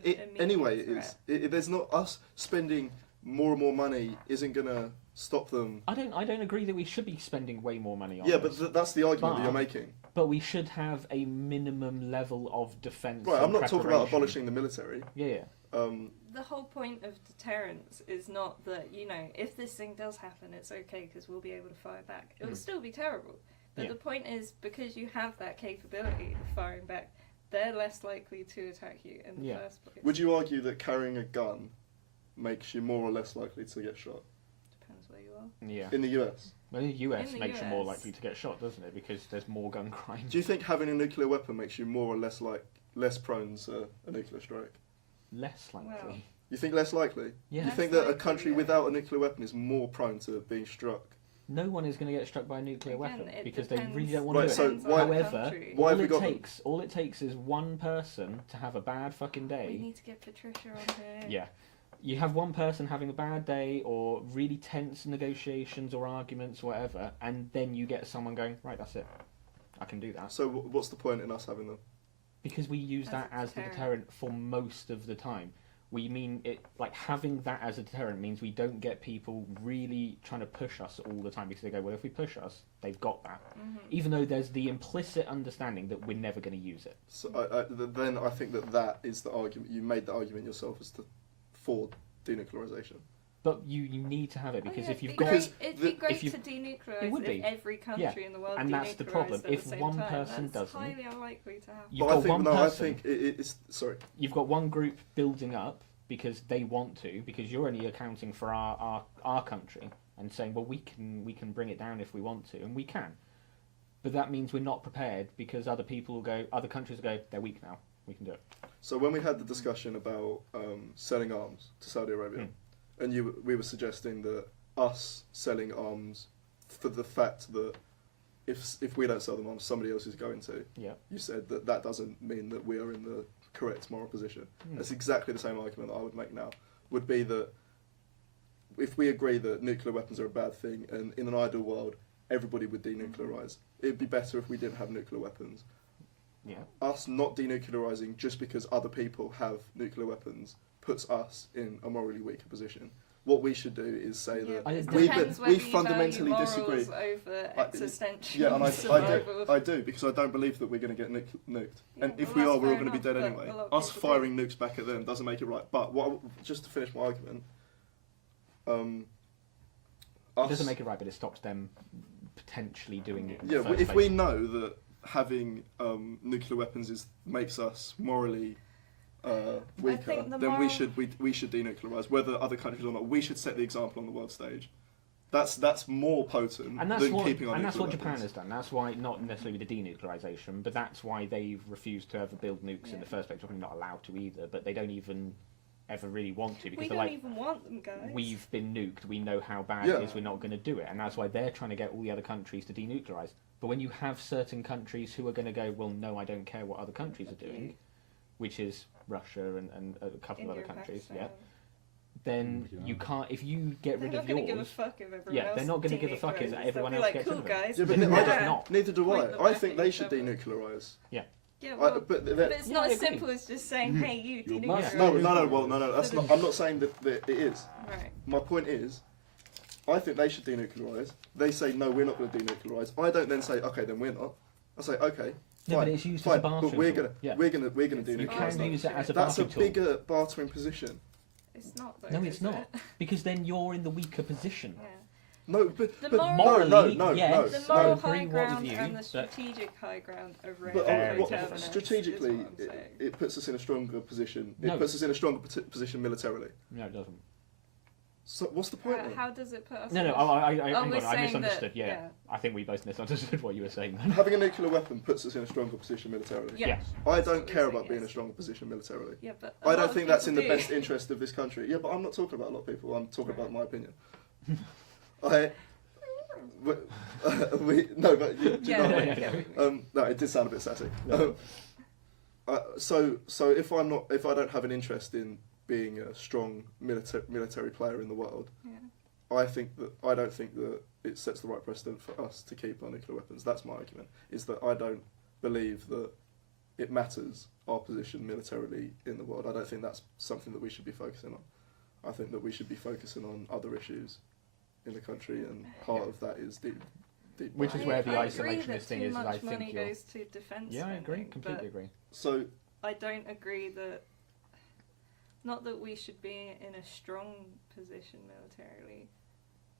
there's not us spending more and more money isn't going to stop them. I don't agree that we should be spending way more money on. Yeah, but that's the argument that you're making. But we should have a minimum level of defence. Right, I'm not talking about abolishing the military. Yeah. The whole point of deterrence is not that, if this thing does happen, it's okay because we'll be able to fire back. It will still be terrible. But the point is, because you have that capability of firing back, they're less likely to attack you in the first place. Would you argue that carrying a gun makes you more or less likely to get shot? Depends where you are. Yeah. In the US? Well, in the US makes you more likely to get shot, doesn't it? Because there's more gun crime. Do you think having a nuclear weapon makes you more or less prone to a nuclear strike? Less likely. Well, you think less likely? Yeah. You think that a country without a nuclear weapon is more prone to being struck? No one is going to get struck by a nuclear weapon because they really don't want to do it. So however, all it takes is one person to have a bad fucking day. We need to get Patricia on here. Yeah. You have one person having a bad day or really tense negotiations or arguments or whatever, and then you get someone going, right, that's it. I can do that. So what's the point in us having them? Because we use that as the deterrent for most of the time. We mean it, having that as a deterrent means we don't get people really trying to push us all the time because they go, well, if we push us, they've got that. Mm-hmm. Even though there's the implicit understanding that we're never going to use it. So then I think that is the argument. You made the argument yourself for denuclearisation. But you need to have it because if you've got... It'd be great to denuclearise if every country in the world and that's the problem. If one person doesn't... That's highly unlikely to happen. I think it's... Sorry. You've got one group building up because they want to, because you're only accounting for our country and saying, well, we can bring it down if we want to, and we can. But that means we're not prepared because other countries will go, they're weak now, we can do it. So when we had the discussion about selling arms to Saudi Arabia, and we were suggesting that us selling arms for the fact that if we don't sell them arms, somebody else is going to. Yeah. You said that doesn't mean that we are in the correct moral position. That's exactly the same argument that I would make now. Would be that if we agree that nuclear weapons are a bad thing, and in an ideal world everybody would denuclearise, it'd be better if we didn't have nuclear weapons. Yeah. Us not denuclearising just because other people have nuclear weapons puts us in a morally weaker position. what we should do is say that it we depends whether you fundamentally value disagree. morals over existential Yeah, and survival. I do, because I don't believe that we're going to get nuked. Yeah, And if well, we are, that's we're all fair going to be dead enough, but anyway. a lot of Us people firing nukes back at them doesn't make it right. But just to finish my argument, it doesn't make it right, but it stops them potentially doing it. Yeah, if we know that having nuclear weapons makes us morally weaker, then we should denuclearize, whether other countries or not. We should set the example on the world stage. That's more potent than keeping our nuclear weapons. And that's what Japan has done. That's why, not necessarily the denuclearization, but that's why they've refused to ever build nukes in the first place. Probably not allowed to either, but they don't even ever really want to, because we they're don't like, even want them, guys. we've been nuked, we know how bad it is, we're not going to do it, and that's why they're trying to get all the other countries to denuclearize. But when you have certain countries who are going to go, well, no, I don't care what other countries are doing, which is Russia and a couple of other countries, then you can't. If you get rid of yours, they're not going to give a fuck if everyone else. They're not going to give a fuck if everyone else like, gets cool, rid of guys. it. Yeah, but neither do Point I. them I back think at they each should other. denuclearize. Yeah, well, but it's not I as agree. simple as just saying, hey, you denuclearize. No. That's not. I'm not saying that it is. Right. My point is, I think they should denuclearize. They say no, we're not going to denuclearize. I don't then say okay, then we're not. I say okay. No, but it's used as a bartering but we're tool. gonna denuclearize. You can use it as a That's a bartering tool. bigger bartering position. It's not though. No, it's not, because then you're in the weaker position. Yeah. No, but morally, no. yes. The moral agree high with ground you, and the but- strategic high ground are But very what, determinants, strategically, is what I'm saying. it puts us in a stronger position. It No. puts us in a stronger position militarily. No, it doesn't. So what's the point? then? How does it put us? No, in no, a- hang we're on, I saying misunderstood. that- Yeah. yeah. I think we both misunderstood what you were saying then. Having a nuclear weapon puts us in a stronger position militarily. Yeah. Yes. I That's don't what care we're about saying, being in a yes. stronger position militarily. Yeah, but I don't think that's in the people best interest of this country. Yeah, but I'm not talking about a lot of people. I'm talking about my opinion. No, it did sound a bit sassy. So if I don't have an interest in being a strong military player in the world, I don't think that it sets the right precedent for us to keep our nuclear weapons. That's my argument. Is that I don't believe that it matters our position militarily in the world. I don't think that's something that we should be focusing on. I think that we should be focusing on other issues in the country, and part of that is deep. Which is where the I agree isolationist that thing too is. much I think money you're. goes to defence. Yeah, I agree. spending, Completely but agree. So I don't agree that. Not that we should be in a strong position militarily,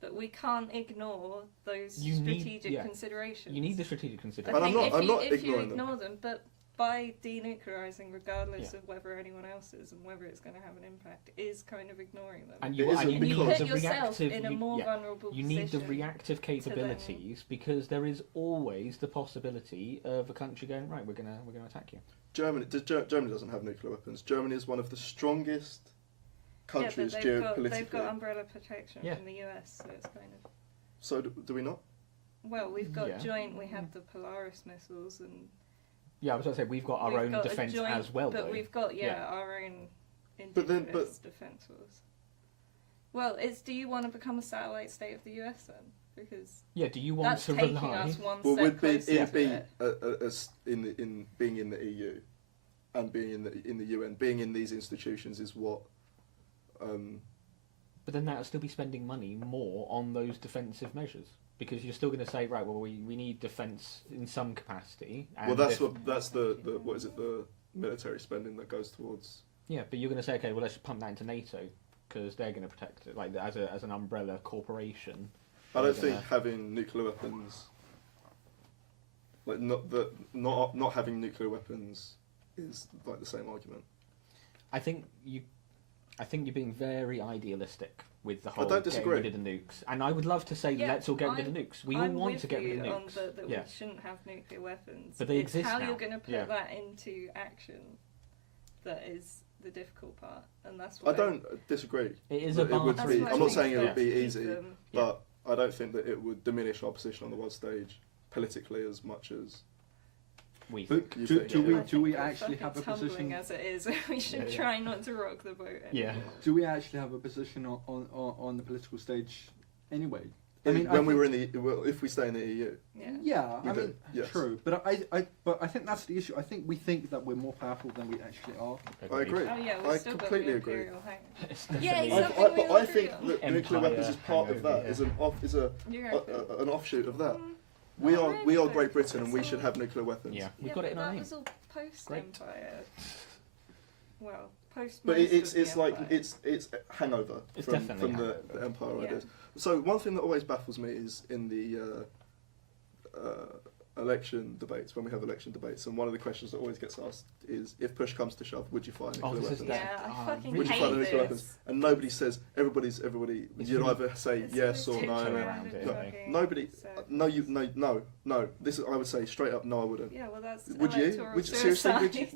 but we can't ignore those strategic considerations. You need the strategic I consideration. And think I'm not if you ignoring them. ignore them, but by denuclearizing, regardless of whether anyone else is and whether it's going to have an impact, is kind of ignoring them. And It you, isn't and you And you need put the yourself reactive. in a more vulnerable You position. need the reactive capabilities, because there is always the possibility of a country going, right, we're gonna attack you. Germany doesn't have nuclear weapons. Germany is one of the strongest countries yeah, but geopolitically. they've got umbrella protection Yeah. from the US, so it's kind of. So do we not? Well, we've got Yeah. joint. We have the Polaris missiles, and Yeah, I was going to say we've got our we've own got a defence joint, as well, but though. we've got Yeah. our own But then- indigenous defence force. Well, do you want to become a satellite state of the US then? Because Yeah, do you want that's to taking rely? us one Well, step closer it'd to be it. in being in the EU and being in the UN, being in these institutions is what. But then that will still be spending money more on those defensive measures, because you're still going to say, right, well, we need defence in some capacity. And Well, that's the what is it, the military spending that goes towards. Yeah, but you're going to say, okay, well, let's pump that into NATO because they're going to protect it, like as an umbrella corporation. I don't think having nuclear weapons, like not having nuclear weapons, is like the same argument. I think you're being very idealistic with the I whole don't getting disagree. rid of the nukes, and I would love to say let's all get rid of the nukes. We all I'm want with to get rid you of on nukes. that we shouldn't have nuclear weapons. But they it's exist how now. you're going to put Yeah. that into action that is the difficult part, and that's why I don't disagree. It is But a it would bar- be, why I'm I not think saying it would that be keep easy, them- but I don't think that it would diminish our position on the world stage politically as much as. we But You do, think, do yeah. we I do think we we're actually fucking have a tumbling position? as it is. We should Yeah. try not to rock the boat. Yeah. anymore. Do we actually have a position on the political stage anyway? I mean, when we were in the, well, if we stay in the EU, I mean, yes. true. But I think that's the issue. I think we think that we're more powerful than we actually are. I agree. Oh yeah, we've I still completely got the agree. Imperial hang. It's Yeah, definitely- it's But something I we think agree that on. nuclear weapons is part of that. hangover, Is an offshoot of that. Mm, We not are really, Great Britain, and we it's should all- have nuclear weapons. Yeah, we've yeah, got it but in our that name. was all post-Empire. Well, post. But most it's of the it's like Empire. it's hangover It's from definitely the hangover. Empire Yeah. ideas. So one thing that always baffles me is in the election debates, when we have election debates, and one of the questions that always gets asked is, if push comes to shove, would you fire Oh, nuclear this is weapons? Yeah, I Ah, fucking Would you hate fire nuclear this. weapons? And nobody says. Everybody. It's You'd really- either say It's yes or always no. tiptoe tiptoe around it, and don't fucking Nobody. say- No. This is, I would say straight up. No, I wouldn't. Yeah, well, that's Would you? electoral Would seriously? suicide.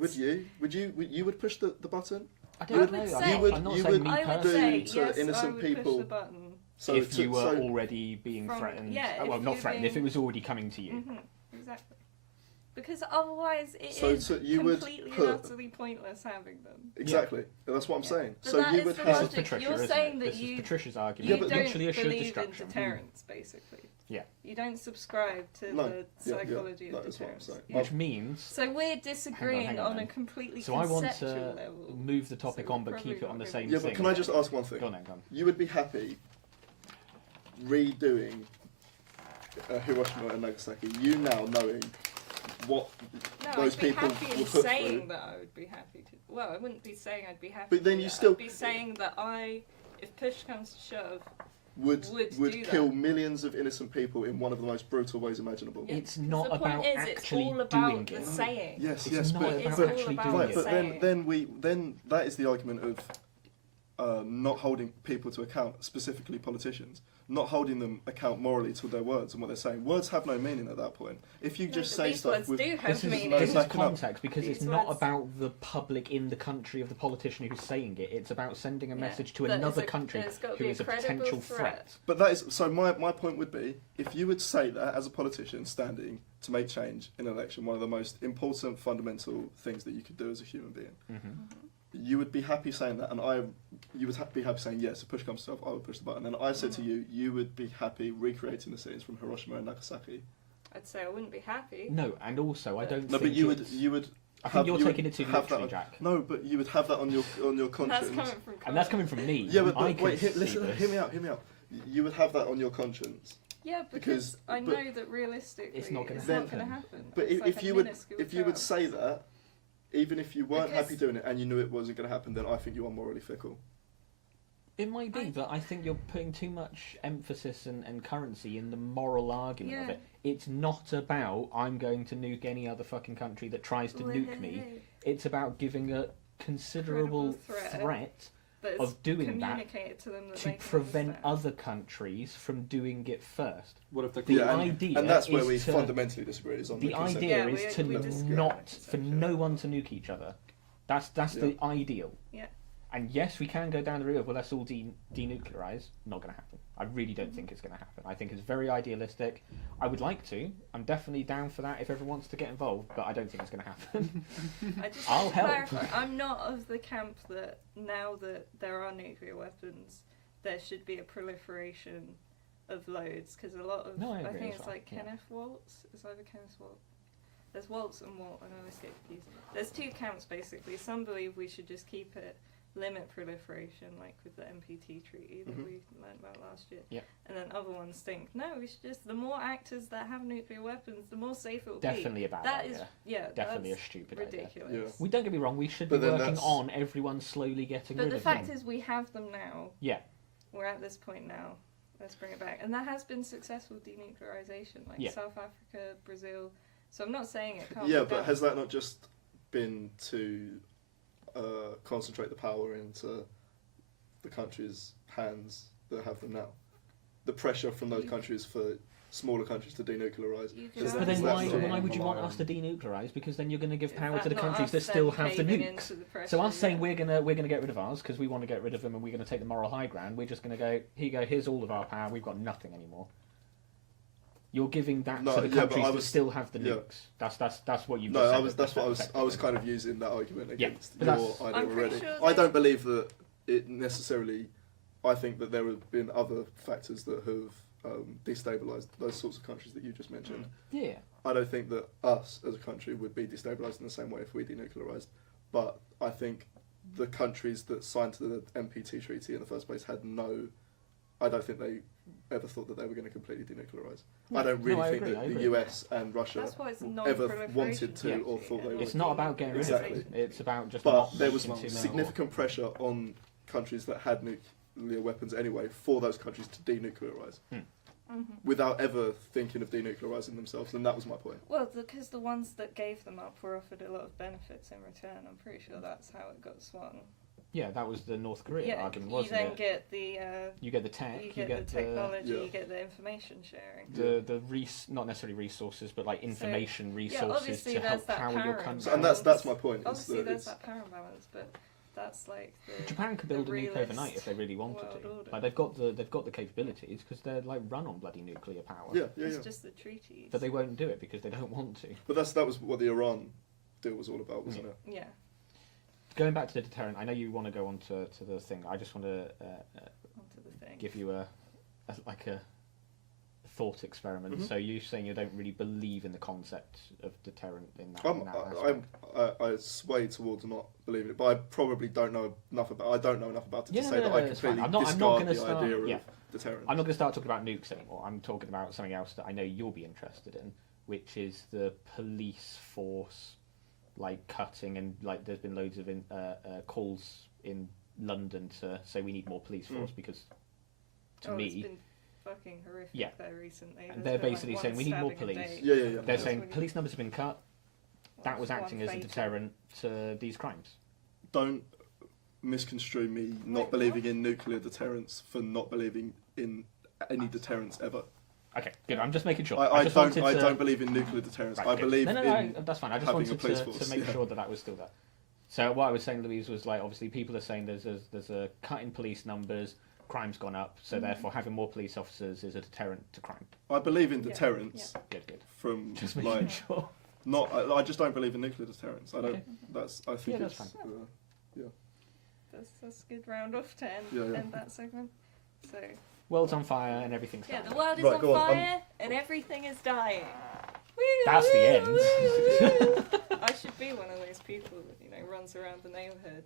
Would you would push the button? I I don't would know. say- I'm not you saying would me I would do say personally. yes, innocent I would people- push the button. So If you were so already being From- threatened, yeah, well, if not you're threatened. If it being- was already coming to you, Exactly. Because otherwise, it So- is so you would completely put- and utterly pointless having them. exactly. That's what I'm Yeah. saying. But So that you is would the this have. is logic. Patricia, You're isn't saying it? that This is you- Patricia's You argument. Yeah, but don't Mutually assured believe in destruction. deterrence, basically. Yeah. You don't subscribe to No, the yeah, psychology that of is what I'm deterrence. saying. Yeah. Which means, So we're disagreeing hang on on a then. completely so I want conceptual to level. move the topic So on, but we're keep it probably on the not same Yeah, thing. but can I just ask one thing? Go on then, go on. You would be happy redoing Hiroshima and Nagasaki. You now knowing what No, those I'd be people happy will in put saying through. that I would be happy to. Well, I wouldn't be saying I'd be happy. But then to you do that. still- I'd be saying that if push comes to shove, would would do kill that. millions of innocent people in one of the most brutal ways imaginable. Yeah. It's not the point about is, it's actually all about doing the it. saying. Yes, It's yes, not but, It's about all actually about doing right, it. but saying. then that is the argument of not holding people to account, specifically politicians, not holding them account morally to their words and what they're saying. Words have no meaning at that point. If you No, just but say these stuff words with do have This is, meaning. no this is backing up. context because it's These not words- about the public in the country of the politician who's saying it. It's about sending a Yeah, message to but another it's country there's gotta who be is a credible potential threat. But that is so. My point would be, if you would say that as a politician standing to make change in an election, one of the most important fundamental things that you could do as a human being, you would be happy saying that, and you would be happy saying yes. If push comes to shove, I would push the button. And I said to you, you would be happy recreating the scenes from Hiroshima and Nagasaki. I'd say I wouldn't be happy. No, and also I don't. No, think but you it's- would. I have- think you're you would taking it too have that literally, on- Jack. No, but you would have that on your conscience. That's coming from. And that's coming from me. Yeah, but, I wait, can see listen, this. hear me out. You would have that on your conscience. Yeah, because I but- know that realistically It's not gonna gonna happen. happen. But It's like if a you would minuscule chance. say that, even if you weren't Because- happy doing it and you knew it wasn't going to happen, then I think you are morally fickle. It might be, but I think you're putting too much emphasis and currency in the moral argument of Yeah. it. It's not about I'm going to nuke any other fucking country that tries to nuke me. It's about giving a considerable Credible threat That is of doing that communicated to them that to they can prevent understand. other countries from doing it first. What if the The and, idea and that's where is we to- fundamentally disagree. Is on The consent. idea Yeah, is we to disagree. not for Exactly. no one to nuke each other. That's the ideal. Yeah. And yes, we can go down the route of well, let's all denuclearize. Not going to happen. I really don't think it's going to happen. I think it's very idealistic. I would like to. I'm definitely down for that if everyone wants to get involved, but I don't think it's going to happen. I just I'll want to help. clarify, I'm not of the camp that now that there are nuclear weapons, there should be a proliferation of loads, because a lot of, No, I I agree think as it's well, like yeah. Kenneth Waltz, it's either Kenneth Waltz. There's Waltz and Walt, and I always get confused. There's two camps basically. Some believe we should just keep it, limit proliferation, like with the NPT treaty that Mhm. we learned about last year. Yep. And then other ones think, no, we should just, the more actors that have nuclear weapons, the more safe it will be. Definitely about That that. is, Yeah. Definitely a that's stupid idea. ridiculous. Yeah. We don't get me wrong. We should But be then working that's- on everyone slowly getting But rid the of fact them. is, we have them now. Yeah. We're at this point now. Let's bring it back. And that has been successful denuclearization, like Yeah. South Africa, Brazil. So I'm not saying it can't Yeah, be but done. has that not just been to concentrate the power into the countries' hands that have them now? The pressure from those countries for smaller countries to denuclearize. You Is can But then is why, that- why would you want rely us to denuclearize? Because then you're going to give Is power that to the not countries us that still then have the caving nukes. into the pressure? So us saying Yeah. we're gonna get rid of ours because we want to get rid of them and we're going to take the moral high ground. We're just going to go, here you go, here's all of our power. We've got nothing anymore. You're giving that No, to the yeah, but countries I that was- still have the yeah. nukes. That's what you've No, just I said. was. That's what I was. I was effectively. kind of using that argument Yeah, against but your that's- idea I'm pretty already. sure I that- don't believe that it necessarily. I think that there have been other factors that have destabilise those sorts of countries that you just mentioned. Yeah. I don't think that us as a country would be destabilised in the same way if we denuclearised, but I think the countries that signed to the NPT treaty in the first place had no. I don't think they ever thought that they were going to completely denuclearise. I don't really think that the US and Russia ever wanted to or thought they would. It's not about getting rid of it. It's about just. But there was significant pressure on countries that had nuclear weapons anyway for those countries to denuclearise. Without ever thinking of denuclearising themselves, and that was my point. Well, because the ones that gave them up were offered a lot of benefits in return. I'm pretty sure that's how it got swung. Yeah, that was the North Korea argument, wasn't it? You then get the... you get the tech, you get the technology, you get the information sharing. Not necessarily resources, but like information resources to help power your country. And that's my point. Obviously there's that power balance, but that's like Japan could build a nuke overnight if they really wanted to. Like they've got the capabilities because they're like run on bloody nuclear power. It's just the treaties. But they won't do it because they don't want to. But that was what the Iran deal was all about, wasn't it? Yeah. Going back to the deterrent, I know you want to go on to the thing. I just want to give you a thought experiment. So you're saying you don't really believe in the concept of deterrent in that I sway towards not believing it, but I probably don't know enough about. I don't know enough about it to say that I completely discard the idea of deterrent. I'm not going to start talking about nukes anymore. I'm talking about something else that I know you'll be interested in, which is the police force. Like cutting and like there's been loads of calls in London to say we need more police force because to me it's been fucking horrific there recently. And they're basically saying we need more police. They're saying police numbers have been cut. That was acting as a deterrent to these crimes. Don't misconstrue me not believing in nuclear deterrence for not believing in any deterrence ever. Okay, good. I'm just making sure. I don't believe in nuclear deterrence. Right, I believe in that's fine. I just wanted to make sure that was still there. So what I was saying, Louise, was like obviously people are saying there's a cut in police numbers, crime's gone up, so therefore having more police officers is a deterrent to crime. I believe in deterrence. Good. From just making sure. I just don't believe in nuclear deterrence. I don't. I think that's it's fine. That's a good round off to end that segment. So. World's on fire and everything's dying. The world is on fire and everything is dying. That's the end. I should be one of those people that runs around the neighbourhood.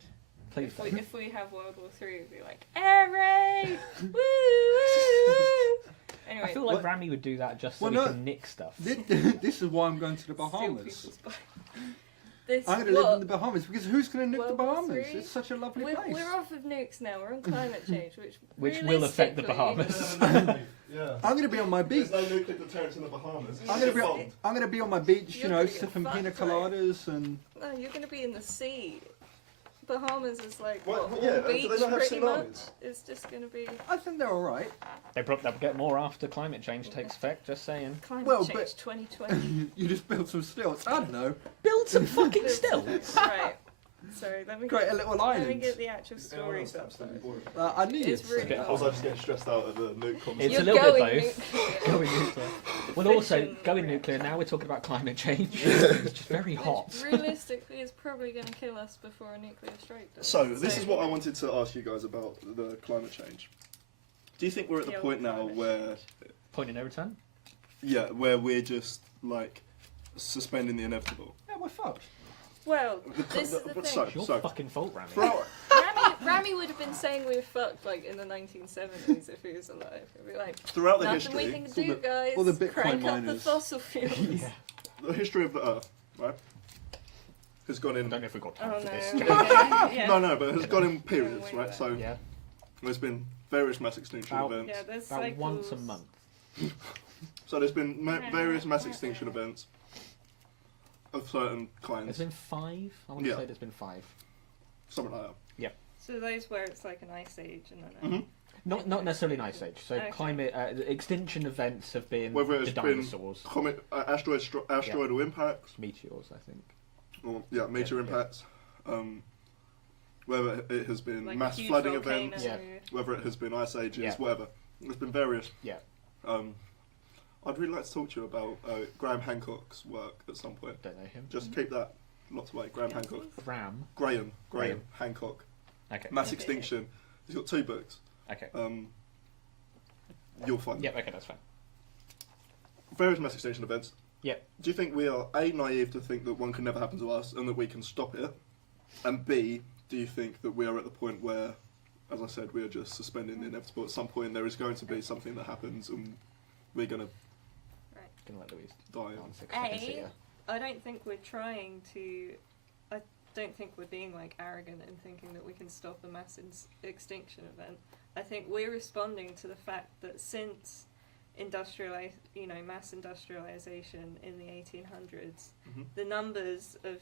If we have World War III, it'd be like, air raid! Woo, woo, woo! Anyway, I feel like Rami would do that just so we can nick stuff. This is why I'm going to the Bahamas. I'm going to live in the Bahamas because who's going to nuke the Bahamas? It's such a lovely place. We're off of nukes now. We're on climate change, which will affect the Bahamas. I'm going to be on my beach. There's no nuclear deterrence in the Bahamas. I'm going to be on my beach, sipping pina coladas and. No, you're going to be in the sea. Bahamas is like beach pretty much. It's just going to be. I think they're all right. They'll get more after climate change takes effect. Just saying. Climate change 2020. You just build some stilts. I don't know. Build some fucking stilts. Right. Sorry, let me create a little island. Let me get the actual story. I need it. Really I was just getting stressed out of the nuke conversation. It's a little bit both. Going nuclear. Well, also going nuclear. Now we're talking about climate change. It's just very hot. Which realistically, is probably going to kill us before a nuclear strike does. So this is what I wanted to ask you guys about the climate change. Do you think we're at the point now where point of no return? Yeah, where we're just like suspending the inevitable. Yeah, we're fucked. Well, this is the thing. It's your fucking fault, Rami. Rami would have been saying we were fucked like in the 1970s if he was alive. He'd be like, throughout the nothing history, we can do, guys. All the Bitcoin crank miners. up the fossil fuels. The history of the Earth, right, has gone in. I don't know if we've got time for this. No, but it has gone in periods, right? So there's been various mass extinction events. Yeah, there's about cycles. once a month. So there's been various mass extinction events of certain kinds. There's been 5. I want to say there's been 5. Something like that. Yeah. So those where it's like an ice age and then. Not necessarily an ice age. So climate extinction events have been whether it's the dinosaurs, been comet, asteroidal impacts, meteors, I think. Or meteor impacts. Whether it has been like mass flooding events, whether it has been ice ages, whatever. There's been various. Yeah. I'd really like to talk to you about Graham Hancock's work at some point. Don't know him. Just keep that locked away. Graham Hancock. Graham Hancock. Okay. Mass Extinction. He's got 2 books. Okay. you'll find them. Yep, okay, that's fine. Various mass extinction events. Yep. Do you think we are A, naive to think that one can never happen to us and that we can stop it? And B, do you think that we are at the point where, as I said, we are just suspending the inevitable? At some point there is going to be something that happens and we're going to Gonna let Louise die. on 6 seconds here. I don't think we're trying to. I don't think we're being like arrogant and thinking that we can stop a mass extinction event. I think we're responding to the fact that since mass industrialization in the 1800s, the numbers of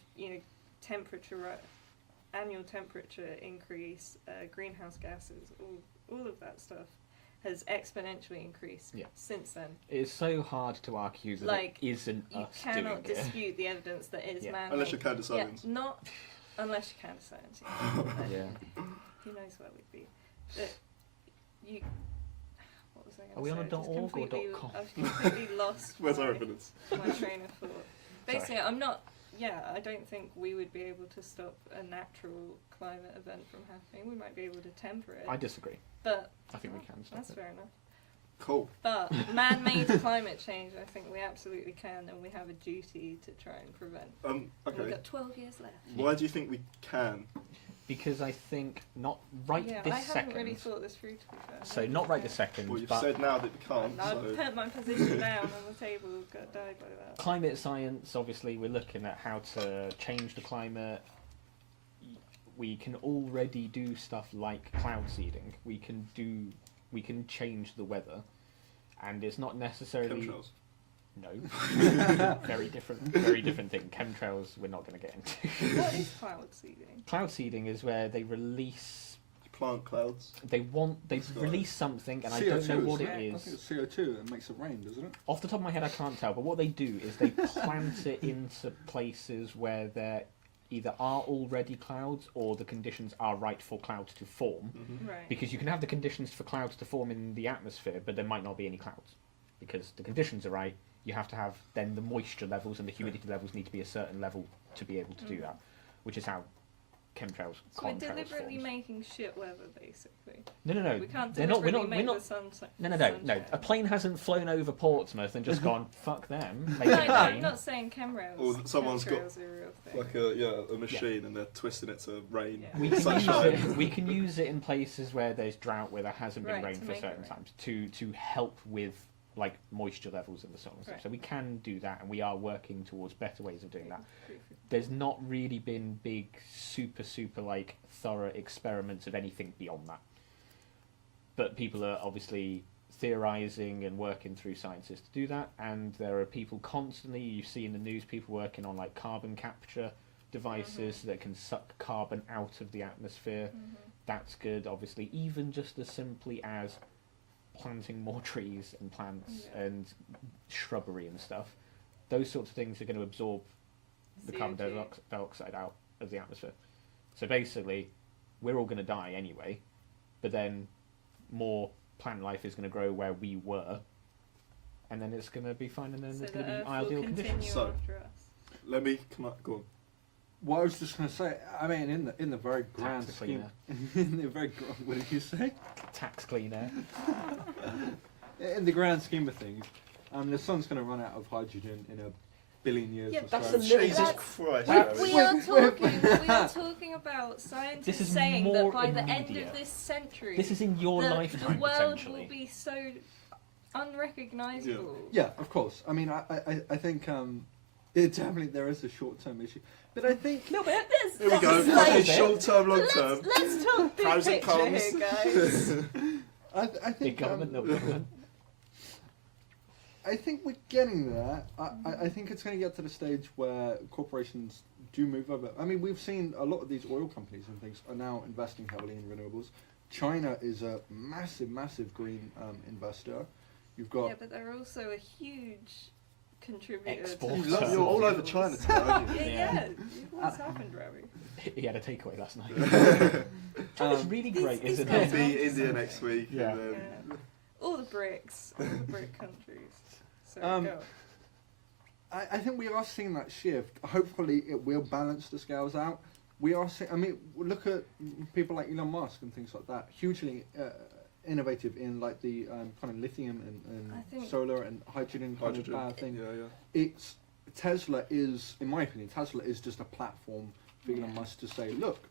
annual temperature increase, greenhouse gases, all of that stuff has exponentially increased since then. It's so hard to argue that it isn't you us cannot doing dispute the evidence that it is man-made. Unless you're Candace Owens. Not unless you're Candace Owens. Who knows where we'd be? What was I going to say? Are we on a .org or .com? I've completely lost Where's our evidence? my train of thought. Basically, I don't think we would be able to stop a natural climate event from happening. We might be able to temper it. I disagree. But I think we can stop that's it. fair enough. Cool. But man-made climate change, I think we absolutely can, and we have a duty to try and prevent. Okay. We've got 12 years left. Why do you think we can? Because I think not this I second. haven't really thought this through, to be fair. So not right this second, Well, you've but said now that we can't. I've So put my position down on the table, got died by that. climate science, obviously, we're looking at how to change the climate. We can already do stuff like cloud seeding. We can change the weather, and it's not necessarily chemtrails. no very different thing. Chemtrails we're not going to get into. What is cloud seeding? Cloud seeding is where they release. Plant clouds. They Sky. release something, and I CO2, don't know what it isn't is. I think it's CO2 that makes it rain, doesn't it? Off the top of my head, I can't tell. But what they do is they plant it into places where there either are already clouds or the conditions are right for clouds to form. Right. Because you can have the conditions for clouds to form in the atmosphere, but there might not be any clouds. Because the conditions are right, you have to have then the moisture levels and the humidity levels need to be a certain level to be able to do that, which is how chemtrails, So we're contrails deliberately forms. making shit weather, basically. No. We can't They're not. We're deliberately not. We're make not. the sun. No. sunshine. A plane hasn't flown over Portsmouth and just gone, fuck them. Make No, it I'm rain. not saying chemtrails. Or someone's got Chemtrails are a real thing. Like a machine and they're twisting it to rain. Yeah. We can, use Sunshine. it, we can use it in places where there's drought, where there hasn't been Right, rain to for make it certain rain. times, to help with like moisture levels in the soil and stuff. Right. So we can do that, and we are working towards better ways of doing that. Agree. There's not really been big, super like thorough experiments of anything beyond that. But people are obviously theorizing and working through sciences to do that, and there are people constantly, you see in the news, people working on like carbon capture devices that can suck carbon out of the atmosphere. That's good, obviously, even just as simply as planting more trees and plants and shrubbery and stuff. Those sorts of things are going to absorb the carbon CO2. dioxide out of the atmosphere. So basically, we're all going to die anyway, but then more plant life is going to grow where we were, and then it's going to be fine, and then So there's the going to Earth be will ideal continue conditions. So- after us. Let me go on. Well, I was just going to say, I mean, in the very grand Tax scheme, cleaner. in the very what did you say? Tax cleaner. In the grand scheme of things, the sun's going to run out of hydrogen in 1 billion years Yeah, or that's so. a little Jesus bit- Christ. We are talking about scientists This is saying that more by the end immediate. of this century, This is in your the lifetime, world potentially. will be so unrecognisable. Yeah, of course. I mean, I think definitely there is a short-term issue, but I think No, but Here we go. Like- Short term, long term. let's talk big Pros and picture cons. here, guys. I Big think government, little government. I think we're getting there. I think it's going to get to the stage where corporations do move over. I mean, we've seen a lot of these oil companies and things are now investing heavily in renewables. China is a massive green investor. You've got Yeah, but they're also a huge contributor. Exporter. To You're You're all over China today, aren't you? Yeah. What's happened, Ravi? He had a takeaway last night. China's really these- great, these isn't guys it? are- Maybe India next week. Yeah. And then Yeah. All the BRICS, all the BRIC countries. So Um, go. I think we are seeing that shift. Hopefully, it will balance the scales out. We are seeing. I mean, look at people like Elon Musk and things like that. Hugely innovative in like the kind of lithium and I think- solar and hydrogen kind of power thing. Yeah. It's Tesla is, in my opinion, Tesla is just a platform for Elon Musk to say, look,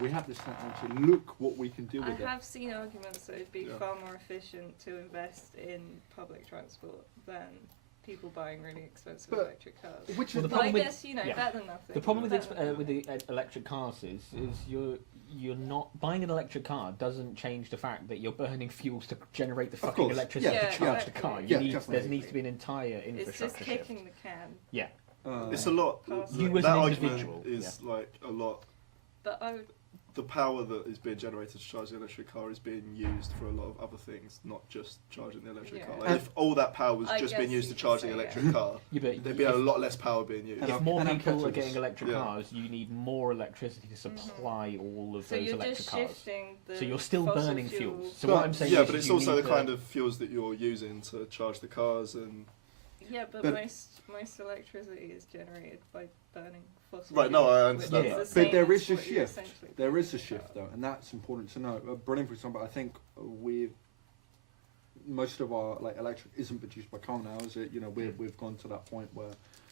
we have this technology. Look what we can do with it. I have seen arguments that it'd be Yeah. far more efficient to invest in public transport than people buying really expensive But- electric cars. Which Well, is the But I problem with- guess, yeah. better than nothing. The problem with Better than with nothing. the electric cars is you're not buying an electric car doesn't change the fact that you're burning fuels to generate the fucking course, electricity yeah, to charge the exactly. car. Yeah, There definitely. needs to be an entire It's just infrastructure shift. kicking the can. Yeah, It's a lot. You as that an argument individual, is like a lot. But I would, The power that is being generated to charge the electric car is being used for a lot of other things, not just charging the electric Yeah. car. Like if all that power was I just being guess used you to could charge say, the yeah. electric car, yeah, but there'd be a lot less power being used. if more and people are petrol getting is- electric yeah. cars, you need more electricity to supply all of so those you're electric just cars. shifting the So you're still fossil burning fuels. fuels. So what I'm saying yeah, is but it's you also need the kind of fuels that you're using to charge the cars, and Yeah, but But- most electricity is generated by burning fossil Right, fuels. no, I which understand is that. the But same there as is a what you're shift. essentially There doing is a with shift cars. though, and that's important to know. Berlin, for example, I think most of our like electric isn't produced by coal now, is it? We've gone to that point where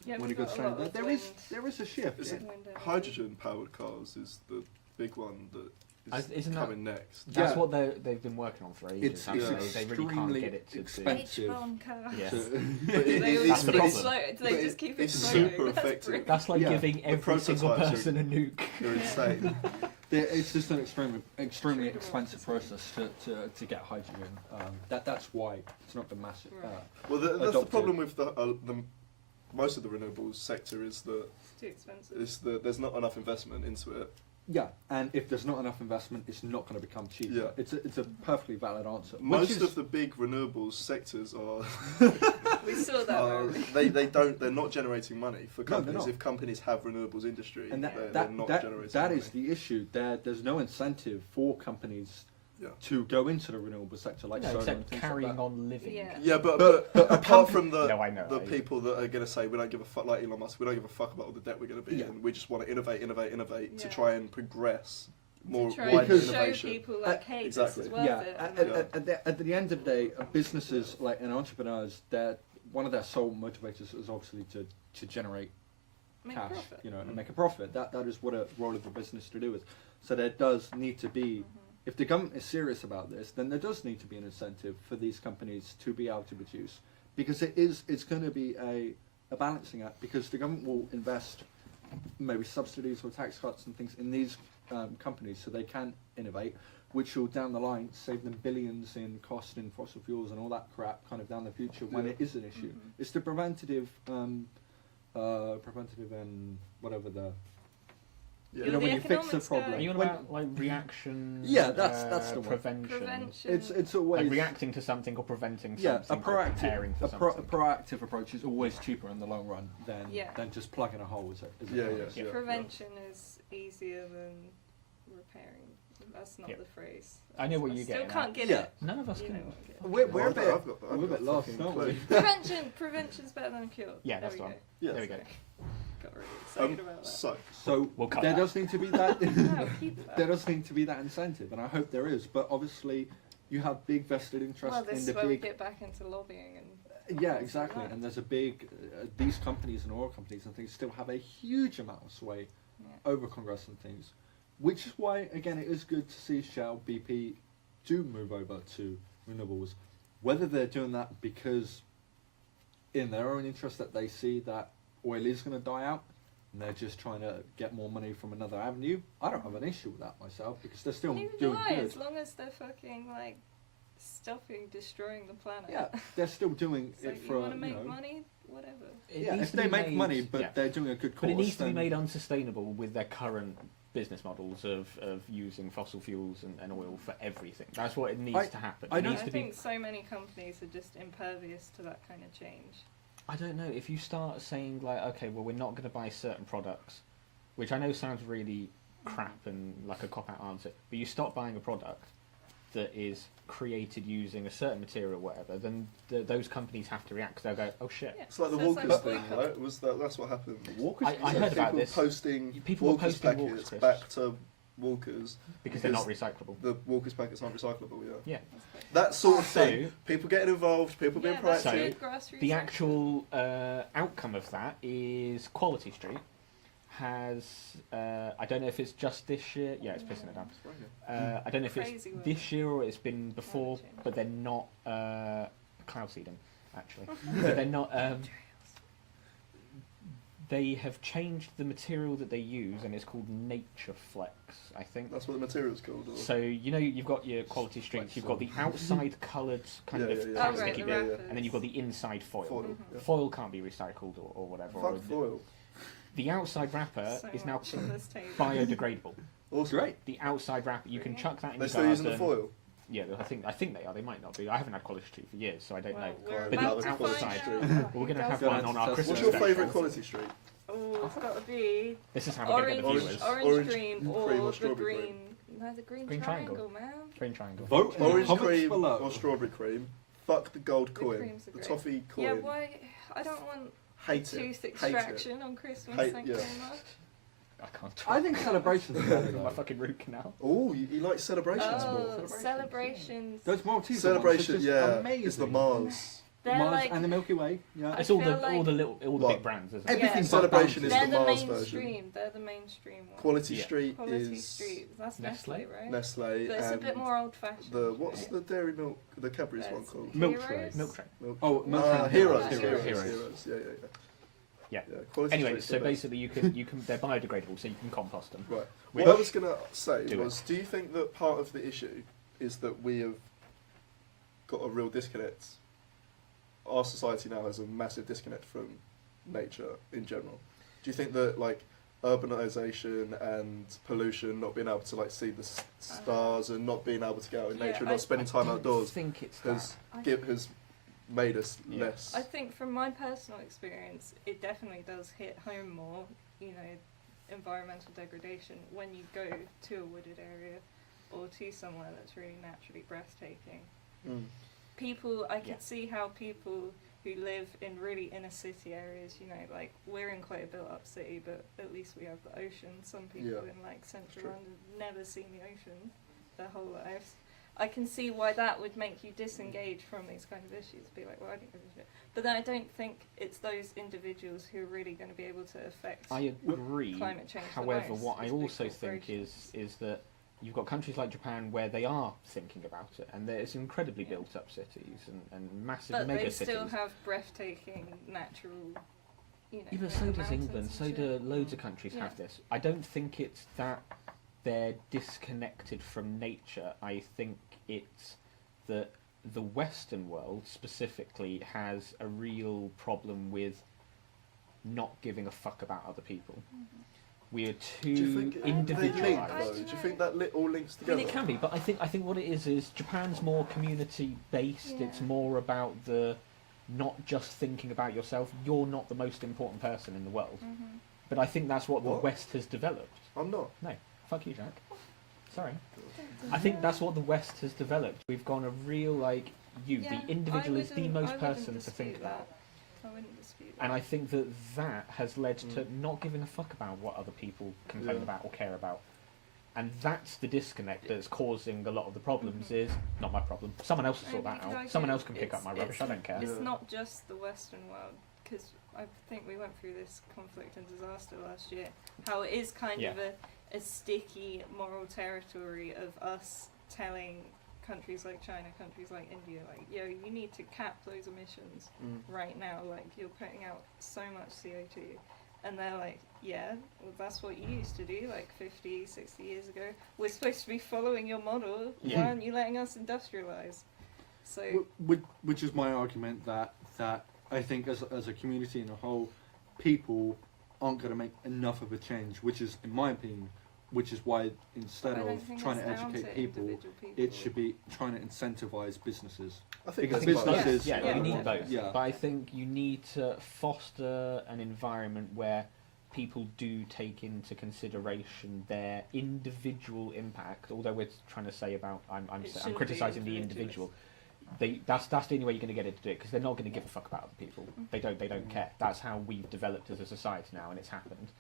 Yeah, when we've it goes got a down, lot of there is a shift. Is yeah. it wind energy. hydrogen-powered cars is the big one that is Isn't that- coming next. That's Yeah. what they've been working on for ages. It's haven't it's they? They really can't extremely get it to expensive. H-bomb cars. Yeah. So- But it- They it's- always That's the problem. explode. but They just keep it's exploding. super That's effective. brilliant. That's like Yeah. giving every single prototypes are- person a nuke. They're insane. It's just an extremely expensive process to get hydrogen. That's why it's not been massive. Right. Well, that's the adopted. problem with the most of the renewables sector is that It's too expensive. there's not enough investment into it. Yeah, and if there's not enough investment, it's not going to become cheaper. Yeah. It's a perfectly valid answer. Most of the big renewables sectors are We saw that. they're not generating money for No, they're companies. not. If companies have renewables industry, and they're not generating that money. is the issue. There's no incentive for companies Yeah. to go into the renewable sector like No, solar except and things carrying like that. on living. Yeah. Yeah, but But apart from the No, I know. the people that are going to say we don't give a fuck, like Elon Musk, we don't give a fuck about all the debt we're going to be Yeah. in. We just want to innovate to Yeah. try and progress more to try wider and show innovation. people like, hey, exactly. this is worth Yeah, it. at the end of the day, businesses like and entrepreneurs, one of their sole motivators is obviously to generate Make cash, profit. and make a profit. That is what a role of a business to do is. So there does need to be, if the government is serious about this, then there does need to be an incentive for these companies to be able to produce, because it's going to be a balancing act, because the government will invest maybe subsidies or tax cuts and things in these companies so they can innovate, which will down the line save them billions in cost in fossil fuels and all that crap kind of down the future when Yeah. it is an issue. It's the preventative and whatever the Yeah. you know, the when you fix the economics problem. guy. Are you on When- about like reaction? Yeah, that's the one. prevention. Prevention. it's always Like reacting to something or preventing yeah, a something. or preparing for proactive something. proactive approach is always cheaper in the long run than Yeah. just plugging a hole. Is it Yeah, is. yeah. Prevention is easier than repairing. That's not Yep. the phrase. I know what I you're still getting can't at. get Yeah. it. None of us You can. know what I get. We're Well, a bit I've got we're a bit lost, fucking aren't clue. we? Prevention's better than cure. Yeah, There that's we the one. go. Yeah. There we go. Got really excited about that. So We'll cut there that. does need to be that. No, keep that. There does need to be that incentive, and I hope there is. But obviously, you have big vested interest Well, this in is the where we big. get back into lobbying and. Yeah, things like exactly. that. And there's a big. These companies and oil companies and things still have a huge amount of sway Yeah. over Congress and things, which is why again it is good to see Shell, BP, do move over to renewables. Whether they're doing that because, in their own interest, that they see that oil is going to die out, and they're just trying to get more money from another avenue. I don't have an issue with that myself because they're still Neither do doing I, good. as long as they're fucking like stopping destroying the planet. Yeah, they're still doing It's it like, for you want to you make know. money, whatever. It Yeah, needs if to they be make made- money, but yeah. they're doing a good cause. But it needs to be then- made unsustainable with their current business models of using fossil fuels and oil for everything. That's what it needs to happen. I It don't- needs I to be. think so many companies are just impervious to that kind of change. I don't know. If you start saying like, okay, well, we're not going to buy certain products, which I know sounds really crap and like a cop-out answer, but you stop buying a product that is created using a certain material, or whatever, then those companies have to react. 'Cause they'll go, oh shit. Yeah. it's like the So it's Walkers like thing, boycott. right? That's what happened. Walkers. I So heard about people this. posting People were Walkers posting Walkers packets crisps. back to walkers because they're not recyclable. The walkers packets aren't recyclable. Yeah. Yeah. That sort of So- thing. People getting involved. People being that's So, proactive. good grassroots The action. actual outcome of that is Quality Street has, I don't know if it's just this year. Yeah, it's pissing it down. I don't know if it's Crazy work. this year or it's been before, Climate change. but they're not cloud seeding actually. But they're not. They have changed the material that they use, and it's called Nature Flex, I think. That's what the material's called. Or? So you know you've got your Quality Streets, you've got the outside coloured kind Yeah, of yeah, yeah. Oh, plastic right, you the get, wrappers. and then you've got the inside foil. Foil. Mhm. Yeah. Foil can't be recycled or whatever. or Fuck foil. the outside wrapper So is now much on this table. biodegradable. Awesome. Great. The outside wrapper, you can chuck that in They're your still garden. using the foil. Yeah, I think they are. They might not be. I haven't had Quality Street for years, so I don't Well, know. we're But about the to find outside- out. Well, we're going to have Go one on, on our tell us Christmas What's your special. favourite Quality Street? Oh, it's got to be This is how we're going to get the orange, viewers. orange cream, cream or or the strawberry green. No, the green, Green triangle, triangle. man. Green triangle. Vote in the Orange comments cream below. or strawberry cream? Fuck the gold The coin. creams are The great. toffee coin. Yeah, why? I don't want Hate tooth it. extraction on Christmas. Hate- Thank yeah. you very much. I can't talk. I think celebrations are better my though. fucking root canal. Oh, you like celebrations more? Oh, celebrations. Those Maltesers Celebration, ones are just yeah. amazing. It's the Mars. They're Mars like and the Milky Way. Yeah. It's all feel the all the little all the What? big brands, isn't it? Everything Yeah. but Celebration Bounty. is they're the the Mars version. mainstream. They're the mainstream one. Quality Yeah. Street Quality is Street. That's Nestle? Nestle, right? Nestle But it's a and bit more old-fashioned. the what's the dairy milk? The Cadbury's one It's called? Milk Heroes? Tray. Milk Tray. Milk. Oh, Milk Tray. Heroes. Heroes. Heroes. Yeah. Yeah. Quality Anyway, Street's so the best. basically you can they're biodegradable, so you can compost them. Right. Which- What I was gonna say Do was, do you think that part of the issue is that we have got a real disconnect? Our society now has a massive disconnect from nature in general. Do you think that like urbanization and pollution, not being able to like see the stars and not being able to get out in Yeah, nature, I- not spending time I outdoors, think it's has that. has made us Yeah. less? I think from my personal experience, it definitely does hit home more, you know, environmental degradation when you go to a wooded area or to somewhere that's really naturally breathtaking. Mm. People, I can Yeah. see how people who live in really inner city areas, you know, like we're in quite a built up city, but at least we have the ocean. Some people Yeah. in like central True. London never seen the ocean their whole lives. I can see why that would make you disengage from these kind of issues. Be like, well, I don't give a shit. But then I don't think it's those individuals who are really going to be able to affect. I agree. Climate change the However, most what I is big also think is that you've got countries like Japan where they are thinking about it, and there's incredibly Yeah. built up cities and massive But mega they cities. still have breathtaking natural, you know. Yeah, but so does mountains England, and so shit. do loads of countries Yeah. have this. I don't think it's that they're disconnected from nature. I think it's that the Western world specifically has a real problem with not giving a fuck about other people. We are Do you too think they individualised. I link, though? don't Do you think that all links I together? mean, it can be, but I think what it is Japan's more community based. It's Yeah. more about the not just thinking about yourself. You're not the most important person in the world. Mhm. But I think that's what What? the West has developed. I'm not. No, fuck you, Jack. Sorry. I think that's what the West has developed. We've gone a real like Yeah, the individual I is the wouldn't- most I wouldn't person to think dispute about. that. I wouldn't dispute that. And I think that has led to Mm. not giving a fuck about what other people complain Yeah. about or care about. And that's the disconnect that's causing a lot of the problems. Mhm. Is not my problem. Someone else will sort And that you could out. argue Someone else can pick it's- up my rubbish. I don't care. It's Yeah. not just the Western world, because I think we went through this conflict and disaster last year. How it is kind Yeah. of a sticky moral territory of us telling countries like China, countries like India, like, yo, you need to cap those emissions right now. Like, you're putting out so much CO2. And they're like, yeah, well, that's what you used to do like 50, 60 years ago. We're supposed to be following your model. Yeah. Why aren't you letting us industrialize? So, Which is my argument that I think as a community in a whole, people aren't going to make enough of a change, which is, in my opinion, which is why instead I don't of think trying it's to down educate to people, individual it should be trying to incentivize businesses. I think Because that's both. businesses- yeah, Yeah, you need yeah. both. Yeah. But I think you need to foster an environment where people do take into consideration their individual impact. Although we're trying to say about, I'm shouldn't be criticising the individual. That's the only way you're going to get it to do it, because they're not going to give a fuck about other people. They don't care. That's how we've developed as a society now, and it's happened.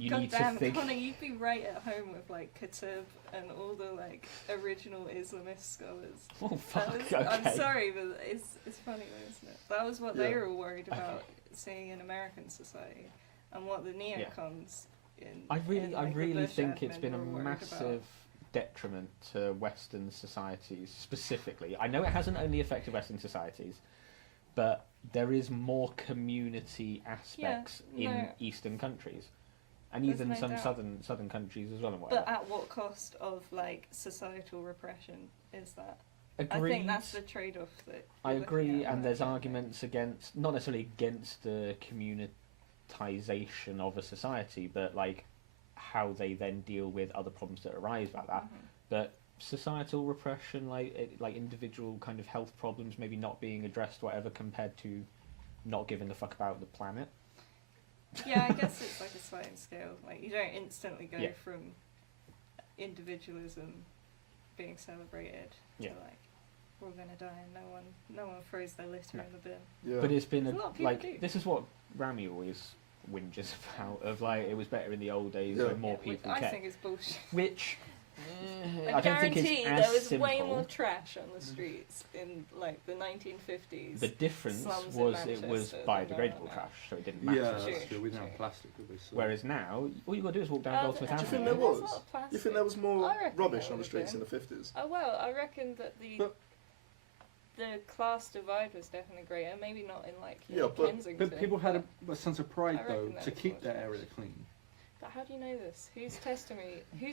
you God need damn, to think. Connor, you'd be right at home with like Khatib and all the like original Islamist scholars. Oh fuck! Was, Okay. I'm sorry, but it's funny, though, isn't it? That was what they Yeah. were all worried about Okay. seeing in American society, and what the neocons in. I really, in, I like, the really Bush think it's admin been a were worried massive about. detriment to Western societies specifically. I know it hasn't only affected Western societies, but there is more community aspects in no. Eastern countries, and There's even no some doubt. southern countries as well. And whatever. But at what cost of like societal repression is that? Agreed. I think that's the trade-off that. I you're looking agree, at. and there's arguments against, not necessarily against the communitization of a society, but like how they then deal with other problems that arise about that. Mhm. But societal repression, like individual kind of health problems, maybe not being addressed, whatever, compared to not giving a fuck about the planet. Yeah, I guess it's like a sliding scale. Like you don't instantly go Yeah. from individualism being celebrated Yeah. to like we're all gonna die and no one throws their litter No. in the bin. Yeah. But it's been A lot of people like do. this is what Rami always whinges about, of like it was better in the old days Yeah. when more Which people I cared. think is bullshit. Which I I don't think guarantee it's as there was simple. way more trash on the streets in like the 1950s. The difference slums in was it was Manchester than biodegradable now. trash, so it didn't matter. Yeah, True, that's true. We didn't true. have plastic, did we? So. Whereas now, all you got to do is walk down Oh, Goldsmith do Do you Avenue. think there There's was? a lot of plastic. You think there was more I reckon rubbish there on the would streets have in the 50s? Oh well, I reckon that But- the class divide was definitely greater. Maybe not in like Yeah, but Kensington. But people had a sense of pride I reckon though there to was keep much their more. area clean. But how do you know this? Whose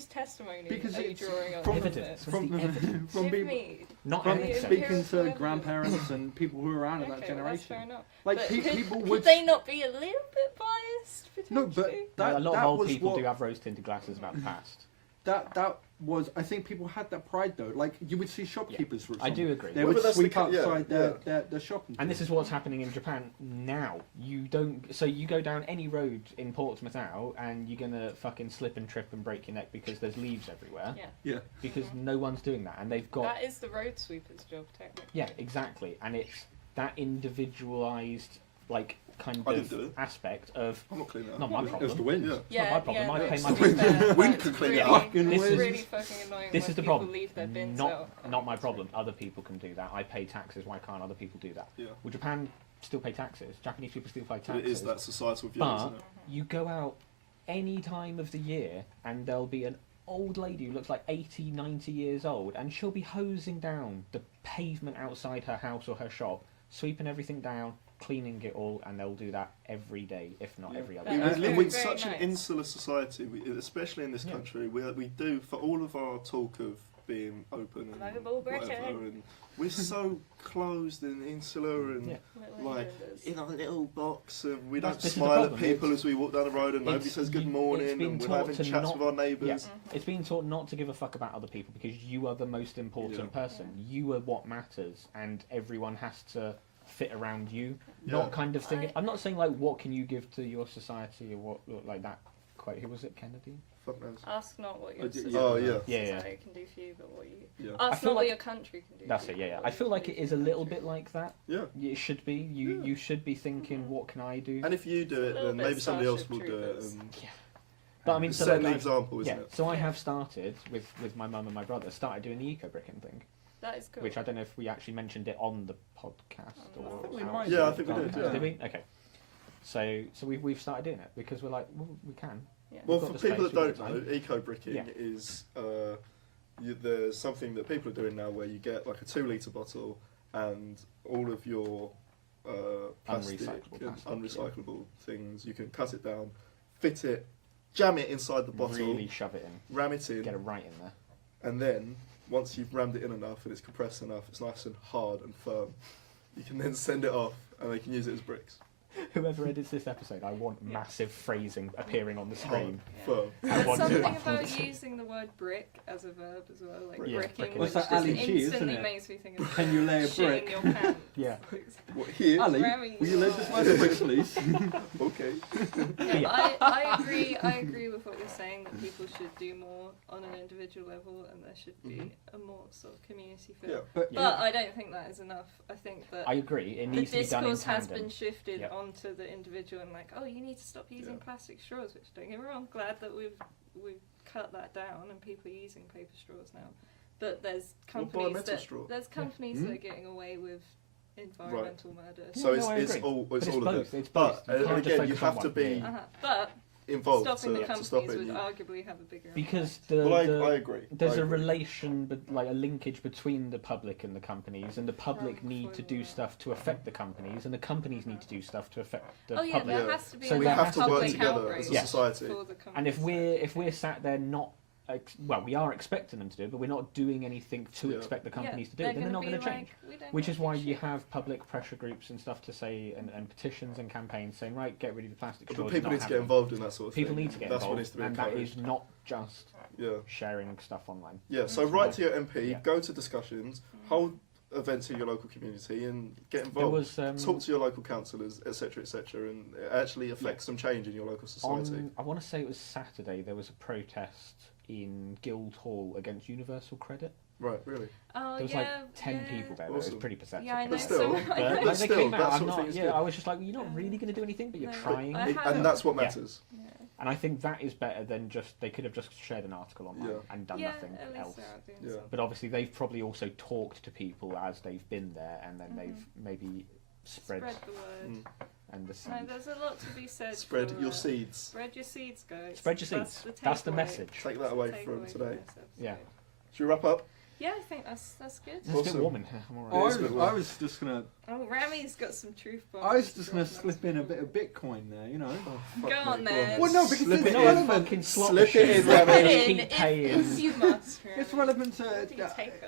testimony Because are you it's drawing on? from- with Evidence. this? From the evidence? from Give people, me. Not from Evidence. anecdotes. speaking to Empirical grandparents and people who were around in that Okay, well, that's fair generation. enough. Like But people could would. they not be a little bit biased No, potentially? but that, a lot that of old was people what, do have rose-tinted glasses about the past. That was. I think people had that pride though. Like you would see shopkeepers. For I example. do agree. They Well, would but that's the sweep ca- yeah, outside yeah. their shop. And this is what's happening in Japan now. You don't. So you go down any road in Portsmouth now, and you're gonna fucking slip and trip and break your neck because there's leaves everywhere. Yeah. Yeah. Because Mhm. no one's doing that, and they've got. That is the road sweeper's job, technically. Yeah, exactly. And it's that individualized, like, kind I of didn't do it. aspect of. I'm not cleaning it Not up. my It was problem. the wind. Yeah. It's not my problem. I no, pay to my be bills. fair, Wind that's can clean it really, up. This It's is- really fucking annoying This when is the people problem. leave their bins Not out. not my problem. Other people can do that. I pay taxes. Why can't other people do that? Yeah. Well, Japan still pay taxes. Japanese people still pay But taxes. it is that societal view, But isn't it? you go out any time of the year and there'll be an old lady who looks like 80, 90 years old, and she'll be hosing down the pavement outside her house or her shop, sweeping everything down, cleaning it all, and they'll do that every day, if not Yeah. every other That We is day. very, live in very such nice. an insular society, especially in this Yeah. country. We do, for all of our talk of being open and Global whatever, Britain. and we're so closed and insular and Yeah. Little like Englanders. in our little box, and we don't This is the smile at problem. people as we walk down the road, and nobody it's- says good you- morning, it's been and we're taught having to chats not- with our neighbours. It's being taught not to give a fuck about other people because you are the most important Yeah. person. You are what matters, and everyone has to fit around you. Yeah. Not kind of thinking. I- I'm not saying like what can you give to your society or what like that quote. Who was it? Kennedy. Fuck knows. Ask not what your Oh, d- society Oh yeah, Yeah. can do for you, but what you. yeah, I Ask feel not what like- your country can do. That's for it. you, Yeah. but I what feel you like can it do is for a your little country. bit like that. yeah. It should be. You Yeah. you should be thinking, what can I do? And if you do it, little then bit maybe somebody else Starship will do it. Troopers. And But I mean, so set like, an example, isn't yeah. it? So I Yeah. have started with my mum and my brother started doing the eco bricking thing, That is cool. which I don't know if we actually mentioned it on the podcast I or. think we out- might Yeah, I think we did, Did yeah. we? Okay. So we've started doing it because we're like, well, we can. Yeah. Well, We've for got the people that space, don't we've got know, eco bricking Yeah. is there's something that people are doing now where you get like a 2 litre bottle and all of your plastic Unrecyclable and plastic, unrecyclable things. You can cut it down, fit it, jam it inside the bottle, Really shove it in. ram it in, Get it right in there. and then once you've rammed it in enough and it's compressed enough, it's nice and hard and firm. You can then send it off and they can use it as bricks. Whoever edits this episode, I want Yeah. massive phrasing appearing on the screen. Firm. I There's want something to- about using the word brick as a verb as well, like Yeah, bricking, bricking. which Well, it's just like Ali G, isn't instantly it? makes me think of Can you lay a shit brick? in your pants. Yeah. What, here? Ali, Ramming will you lay your this pants. much bricks, please? Okay. Yeah, Yeah. I agree with what you're saying, that people should do more on an individual level and there should be a more sort of community feel. Yeah. But But I don't think that is enough. I think that I agree. It the needs to be done in discourse has tandem. been shifted Yeah. on down to the individual and like, oh, you need to stop using plastic straws. Which, don't get me wrong, glad that we've cut that down and people are using paper straws now. But there's companies that are getting away with environmental murder. So no, it's all of it. It's but both. again, you have to be But involved stopping the to companies stop it. would arguably have a bigger Because impact. I agree. There's a relation, like a linkage between the public and the companies, and the public need to do stuff to affect the companies, and the companies need to do stuff to affect the public. There has to be. So we there have has to to work be together as a society. And if we're sat there not, well, we are expecting them to do it, but we're not doing anything to expect the companies to do it, then they're not going to change. Which is why you have public pressure groups and stuff to say, and petitions and campaigns saying, right, get rid of the plastic straws. But people need to get involved in that sort of thing. People need to get That's involved, what needs to be and encouraged. that is not just sharing stuff online. Yeah, so write to your MP, go to discussions, hold events in your local community, and get involved. Talk to your local councillors, etc., and it actually affects some change in your local society. I want to say it was Saturday, there was a protest in Guildhall against Universal Credit. Right, really? Oh, there was like 10 people there. Awesome. It was pretty pathetic. Yeah, I know. But still, they came out. that sort of thing is good. I was just like, well, you're not really going to do anything, but you're trying. And that's what matters. Yeah. And I think that is better than just, they could have just shared an article online and done nothing else. But obviously they've probably also talked to people as they've been there, and then they've maybe spread the word. And the seed. No, there's a lot to be said. Spread your seeds. Spread your seeds, guys. Spread your seeds. That's the message. Take that away from today. Yeah. Should we wrap up? Yeah, I think that's good. It's a bit warm in here. I'm all right. I was just gonna. Oh, Rami's got some truth bombs. I was just gonna slip in a bit of Bitcoin there, you know. Go on then. Well, no, because slip it's it relevant. in. Slip it in, Rami. Keep paying. If you must. It's relevant to.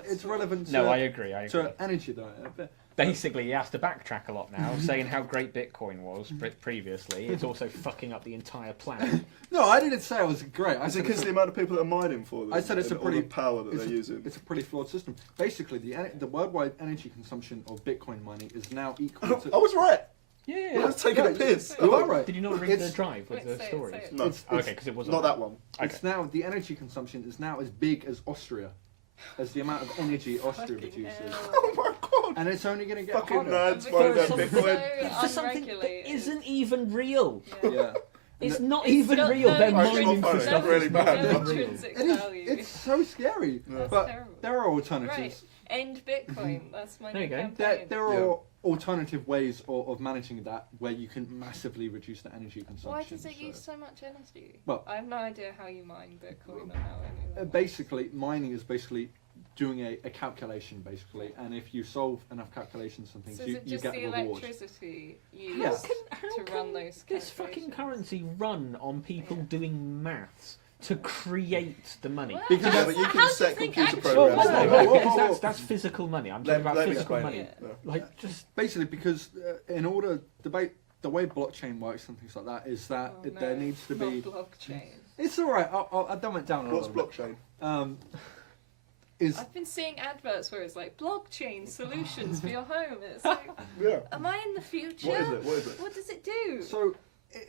It's relevant to. No, I agree. To energy though. Basically, he has to backtrack a lot now, saying how great Bitcoin was previously. It's also fucking up the entire planet. No, I didn't say it was great. Is it because the amount of people that are mining for this? I said it's a pretty power that they're using. It's a pretty flawed system. Basically, the worldwide energy consumption of Bitcoin mining is now equal to. I was right. Yeah. I was taking a piss. You are right. Did you not read the drive with the stories? No. Okay, because it wasn't. Not that one. It's now the energy consumption is now as big as Austria, as the amount of energy Austria produces. Oh my god! And it's only going to get fucking harder. nerds mining their Bitcoin. For something that isn't even real. Yeah. It's not even real. They're mining for stuff really that's not bad. even real. It's so scary. But terrible. there are alternatives. Right. End Bitcoin. That's my There you new go. campaign. There are alternative ways of managing that where you can massively reduce the energy consumption. Why does it use so much energy? Well, I have no idea how you mine Bitcoin or how anyone. Basically, mining is basically doing a calculation, basically, and if you solve enough calculations and things, So you is it just get the a reward. electricity used Yeah. to run those This fucking calculations? currency run on people doing maths to create the money? What? Because How- but you how can do you set think computer actual programs. No, money- no, whoa, because whoa, whoa. that's physical money. I'm talking about Let me physical explain. money. No. Like, just Basically, because in order the way blockchain works and things like that is that Oh, no, there needs to be. not blockchain. It's all right. I'll dumb it down a What's little bit. blockchain? I've been seeing adverts where it's like blockchain solutions for your home. It's like, Yeah. am I in the future? What is it? What does it do? So,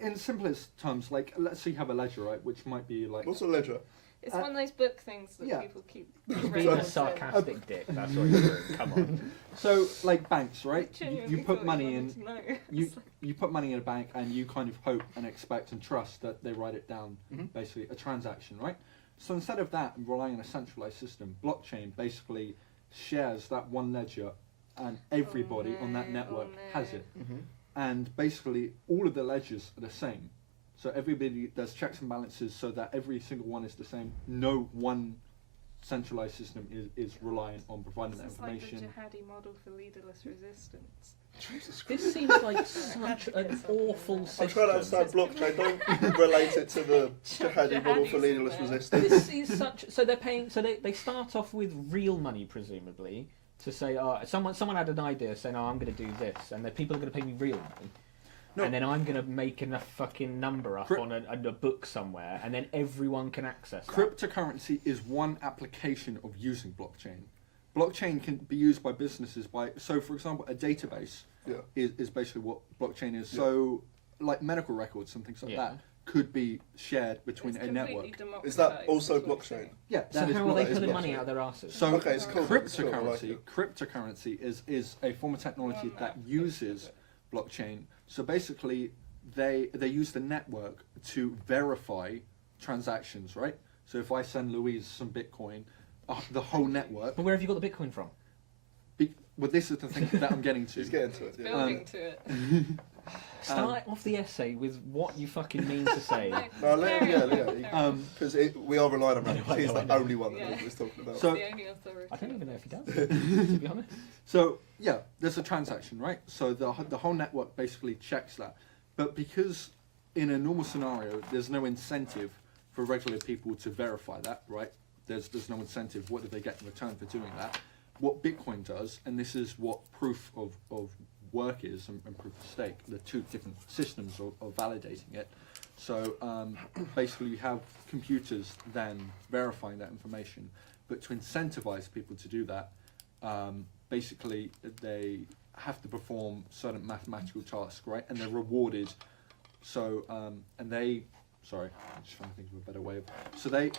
in simplest terms, like let's say you have a ledger, right, which might be like. What's a ledger? It's one of those book things that yeah. people keep. being a sarcastic dick. That's what you're doing. Come on. So, like banks, right? Genuinely You put thought money you in. wanted to know. You It's like, you put money in a bank and you kind of hope and expect and trust that they write it down, basically a transaction, right? So instead of that and relying on a centralized system, blockchain basically shares that one ledger and everybody on that network has it. And basically all of the ledgers are the same. So everybody, there's checks and balances so that every single one is the same. No one centralized system is reliant on providing that This is like the information. jihadi model for leaderless resistance. Jesus Christ. This seems like such an awful system. I'm trying to understand blockchain. Don't relate it to the jihadi model for leaderless resistance. This is such. So they're paying. So they start off with real money, presumably, to say, someone had an idea saying, I'm going to do this, and the people are going to pay me real money. No. And then I'm going to make a fucking number up on a book somewhere, and then everyone can access that. Cryptocurrency is one application of using blockchain. Blockchain can be used by businesses so for example, a database is basically what blockchain is. Yeah. So like medical records and things like that could be shared between a network. Is that also blockchain? Yeah. So how are they pulling money out of their asses? So Okay, it's cool. cryptocurrency is a form of technology that uses blockchain So basically, they use the network to verify transactions, right? So if I send Louise some Bitcoin, the whole network. But where have you got the Bitcoin from? Well, this is the thing that I'm getting to. He's getting to it. Yeah. Building to it. Start off the essay with what you fucking mean to say. No, because we are relying on Ramble. He's the only one that Yeah. knows what he's talking about. So- the only authority. I don't even know if he does, to be honest. So yeah, there's a transaction, right? So the whole network basically checks that. But because in a normal scenario, there's no incentive for regular people to verify that, right? There's no incentive. What do they get in return for doing that? What Bitcoin does, and this is what proof of work is and proof of stake, the two different systems of validating it. So basically you have computers then verifying that information, but to incentivize people to do that, basically they have to perform certain mathematical tasks, right? And they're rewarded. So and they, sorry, I'm just trying to think of a better way of. So they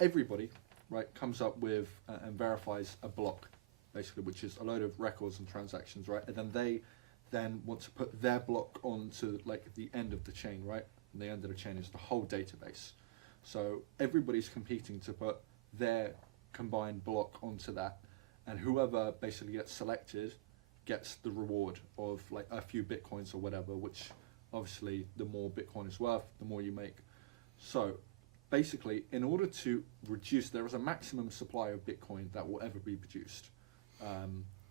everybody, right, comes up with and verifies a block, basically, which is a load of records and transactions, right? And then they then want to put their block onto like the end of the chain, right? And the end of the chain is the whole database. So everybody's competing to put their combined block onto that, and whoever basically gets selected gets the reward of like a few Bitcoins or whatever, which obviously the more Bitcoin is worth, the more you make. So basically, in order to reduce, there is a maximum supply of Bitcoin that will ever be produced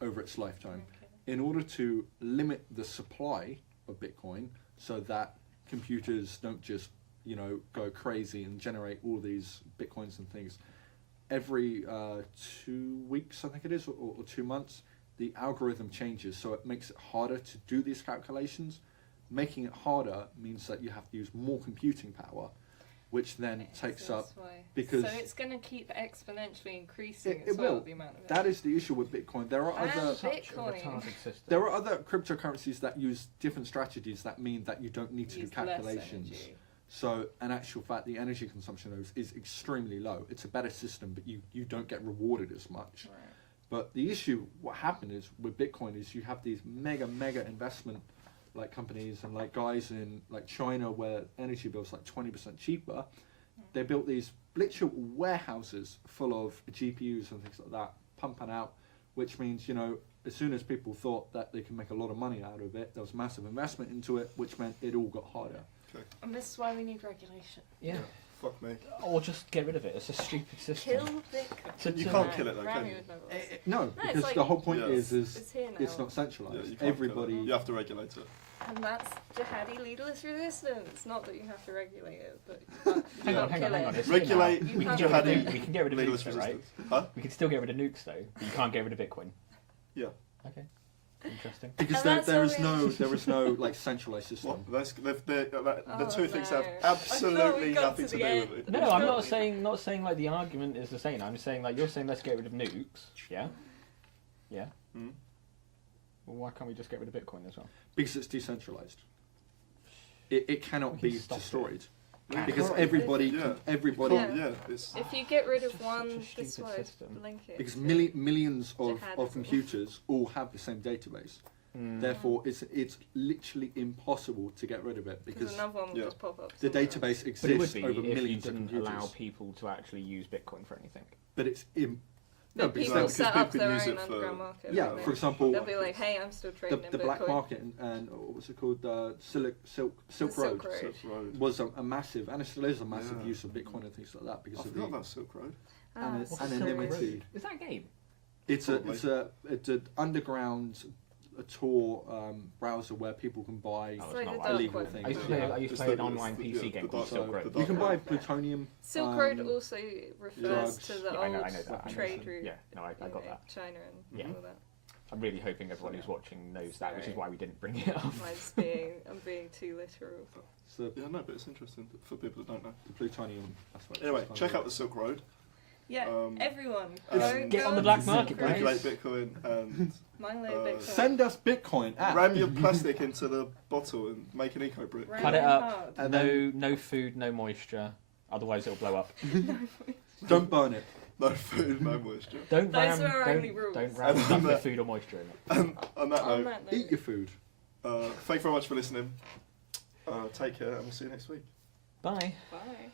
over its lifetime. Okay. In order to limit the supply of Bitcoin so that computers don't just, go crazy and generate all these Bitcoins and things, every 2 weeks, I think it is, or 2 months, the algorithm changes, so it makes it harder to do these calculations. Making it harder means that you have to use more computing power, which then takes So up, that's why. because So it's going to keep exponentially increasing It as well, will. the amount of it. that is the issue with Bitcoin. There are And other Such a Bitcoin. retarded system. there are other cryptocurrencies that use different strategies that mean that you don't need to Use do less calculations. energy. So, in actual fact, the energy consumption of those is extremely low. It's a better system, but you don't get rewarded as much. Right. But the issue, what happened is with Bitcoin is you have these mega investment like companies and like guys in like China where energy bills like 20% cheaper. They built these literal warehouses full of GPUs and things like that, pumping out, which means, as soon as people thought that they can make a lot of money out of it, there was massive investment into it, which meant it all got harder. And this is why we need regulation. Yeah. Fuck me. Or just get rid of it. It's a stupid system. Kill Bitcoin. You can't kill it though, can Rami you? would know what to say. No, it's because like- the whole point Yeah. is It's here now. it's not Yeah, centralized. you can't kill it. Everybody. You have to regulate it. And that's jihadi legalist resistance. Not that you have to regulate it, but you can't, you Hang on. can't kill it. It's Regulate here now. We You can, can't get rid do of, we can get rid of Legalist nukes, though, right? resistance. Huh? We can still get rid of nukes, though. But you can't get rid of Bitcoin. Yeah. Okay. Interesting. Because And there that's there is no like centralized system. What? The Oh, two things no. have I thought absolutely we got nothing to to the do end. with it. No, I'm not saying like the argument is the same. I'm saying like you're saying let's get rid of nukes. Yeah. Yeah. Hmm. Well, why can't we just get rid of Bitcoin as well? Because it's decentralized. It cannot We can be stop it. destroyed. Can. Because Can't. everybody Yeah. everybody Yeah. Yeah, it's If you get rid It's of just such a one, this stupid way, system. link it. because to- millions of Jihadism. computers all have the same database. Mm. Therefore, it's literally impossible to get rid of it Because because another one will Yeah. just pop up. the somewhere else. database But it would exists be over if you millions of didn't computers. allow people to actually use Bitcoin for anything. But it's no, But because people because set up people their use own it for- underground market. yeah, won't for they? example, They'll be like, hey, I'm still trading in the black Bitcoin. market and what's it called, Silk The Road. Silk Road. Silk Road. Was a massive, and it still is a massive Yeah. use of Bitcoin and things like that because I of forgot the about Silk Road. Ah, it's Silk anonymity. Road. Is that a game? It's Probably. it's an underground Tor browser where people can buy Oh, It's it's like not the like- dark illegal web. things. I used to Yeah. play. I used to It's play an the- online it's the- PC yeah, game the called dark Silk web. Road. The You dark can web. buy plutonium. Silk Road um, also refers drugs. to the Yeah, I know old that. I know trade that. route. Yeah, no, I got that. China and Yeah. all that. I'm really hoping everyone who's watching knows that, which is Sorry. why we didn't bring it up. I'm being too literal. So Yeah, no, but it's interesting for people that don't know. the plutonium aspect. Anyway, is check kind out the Silk Road. Yeah, Um, everyone, go, Get go on the to black Silk market, Road. guys. Regulate Bitcoin and Mine laid Uh, Bitcoin. Send us Bitcoin at ram your plastic into the bottle and make an eco brick. Ram Cut it in up. hard. And No food, no moisture. Otherwise, it'll blow up. Don't burn it. No food, no moisture. Don't Those ram. are our Don't, only rules. don't ram And stuff on with that- food or moisture in it. And on that On note, that note, Eat your food. Thank you very much for listening. Take care, and we'll see you next week. Bye. Bye.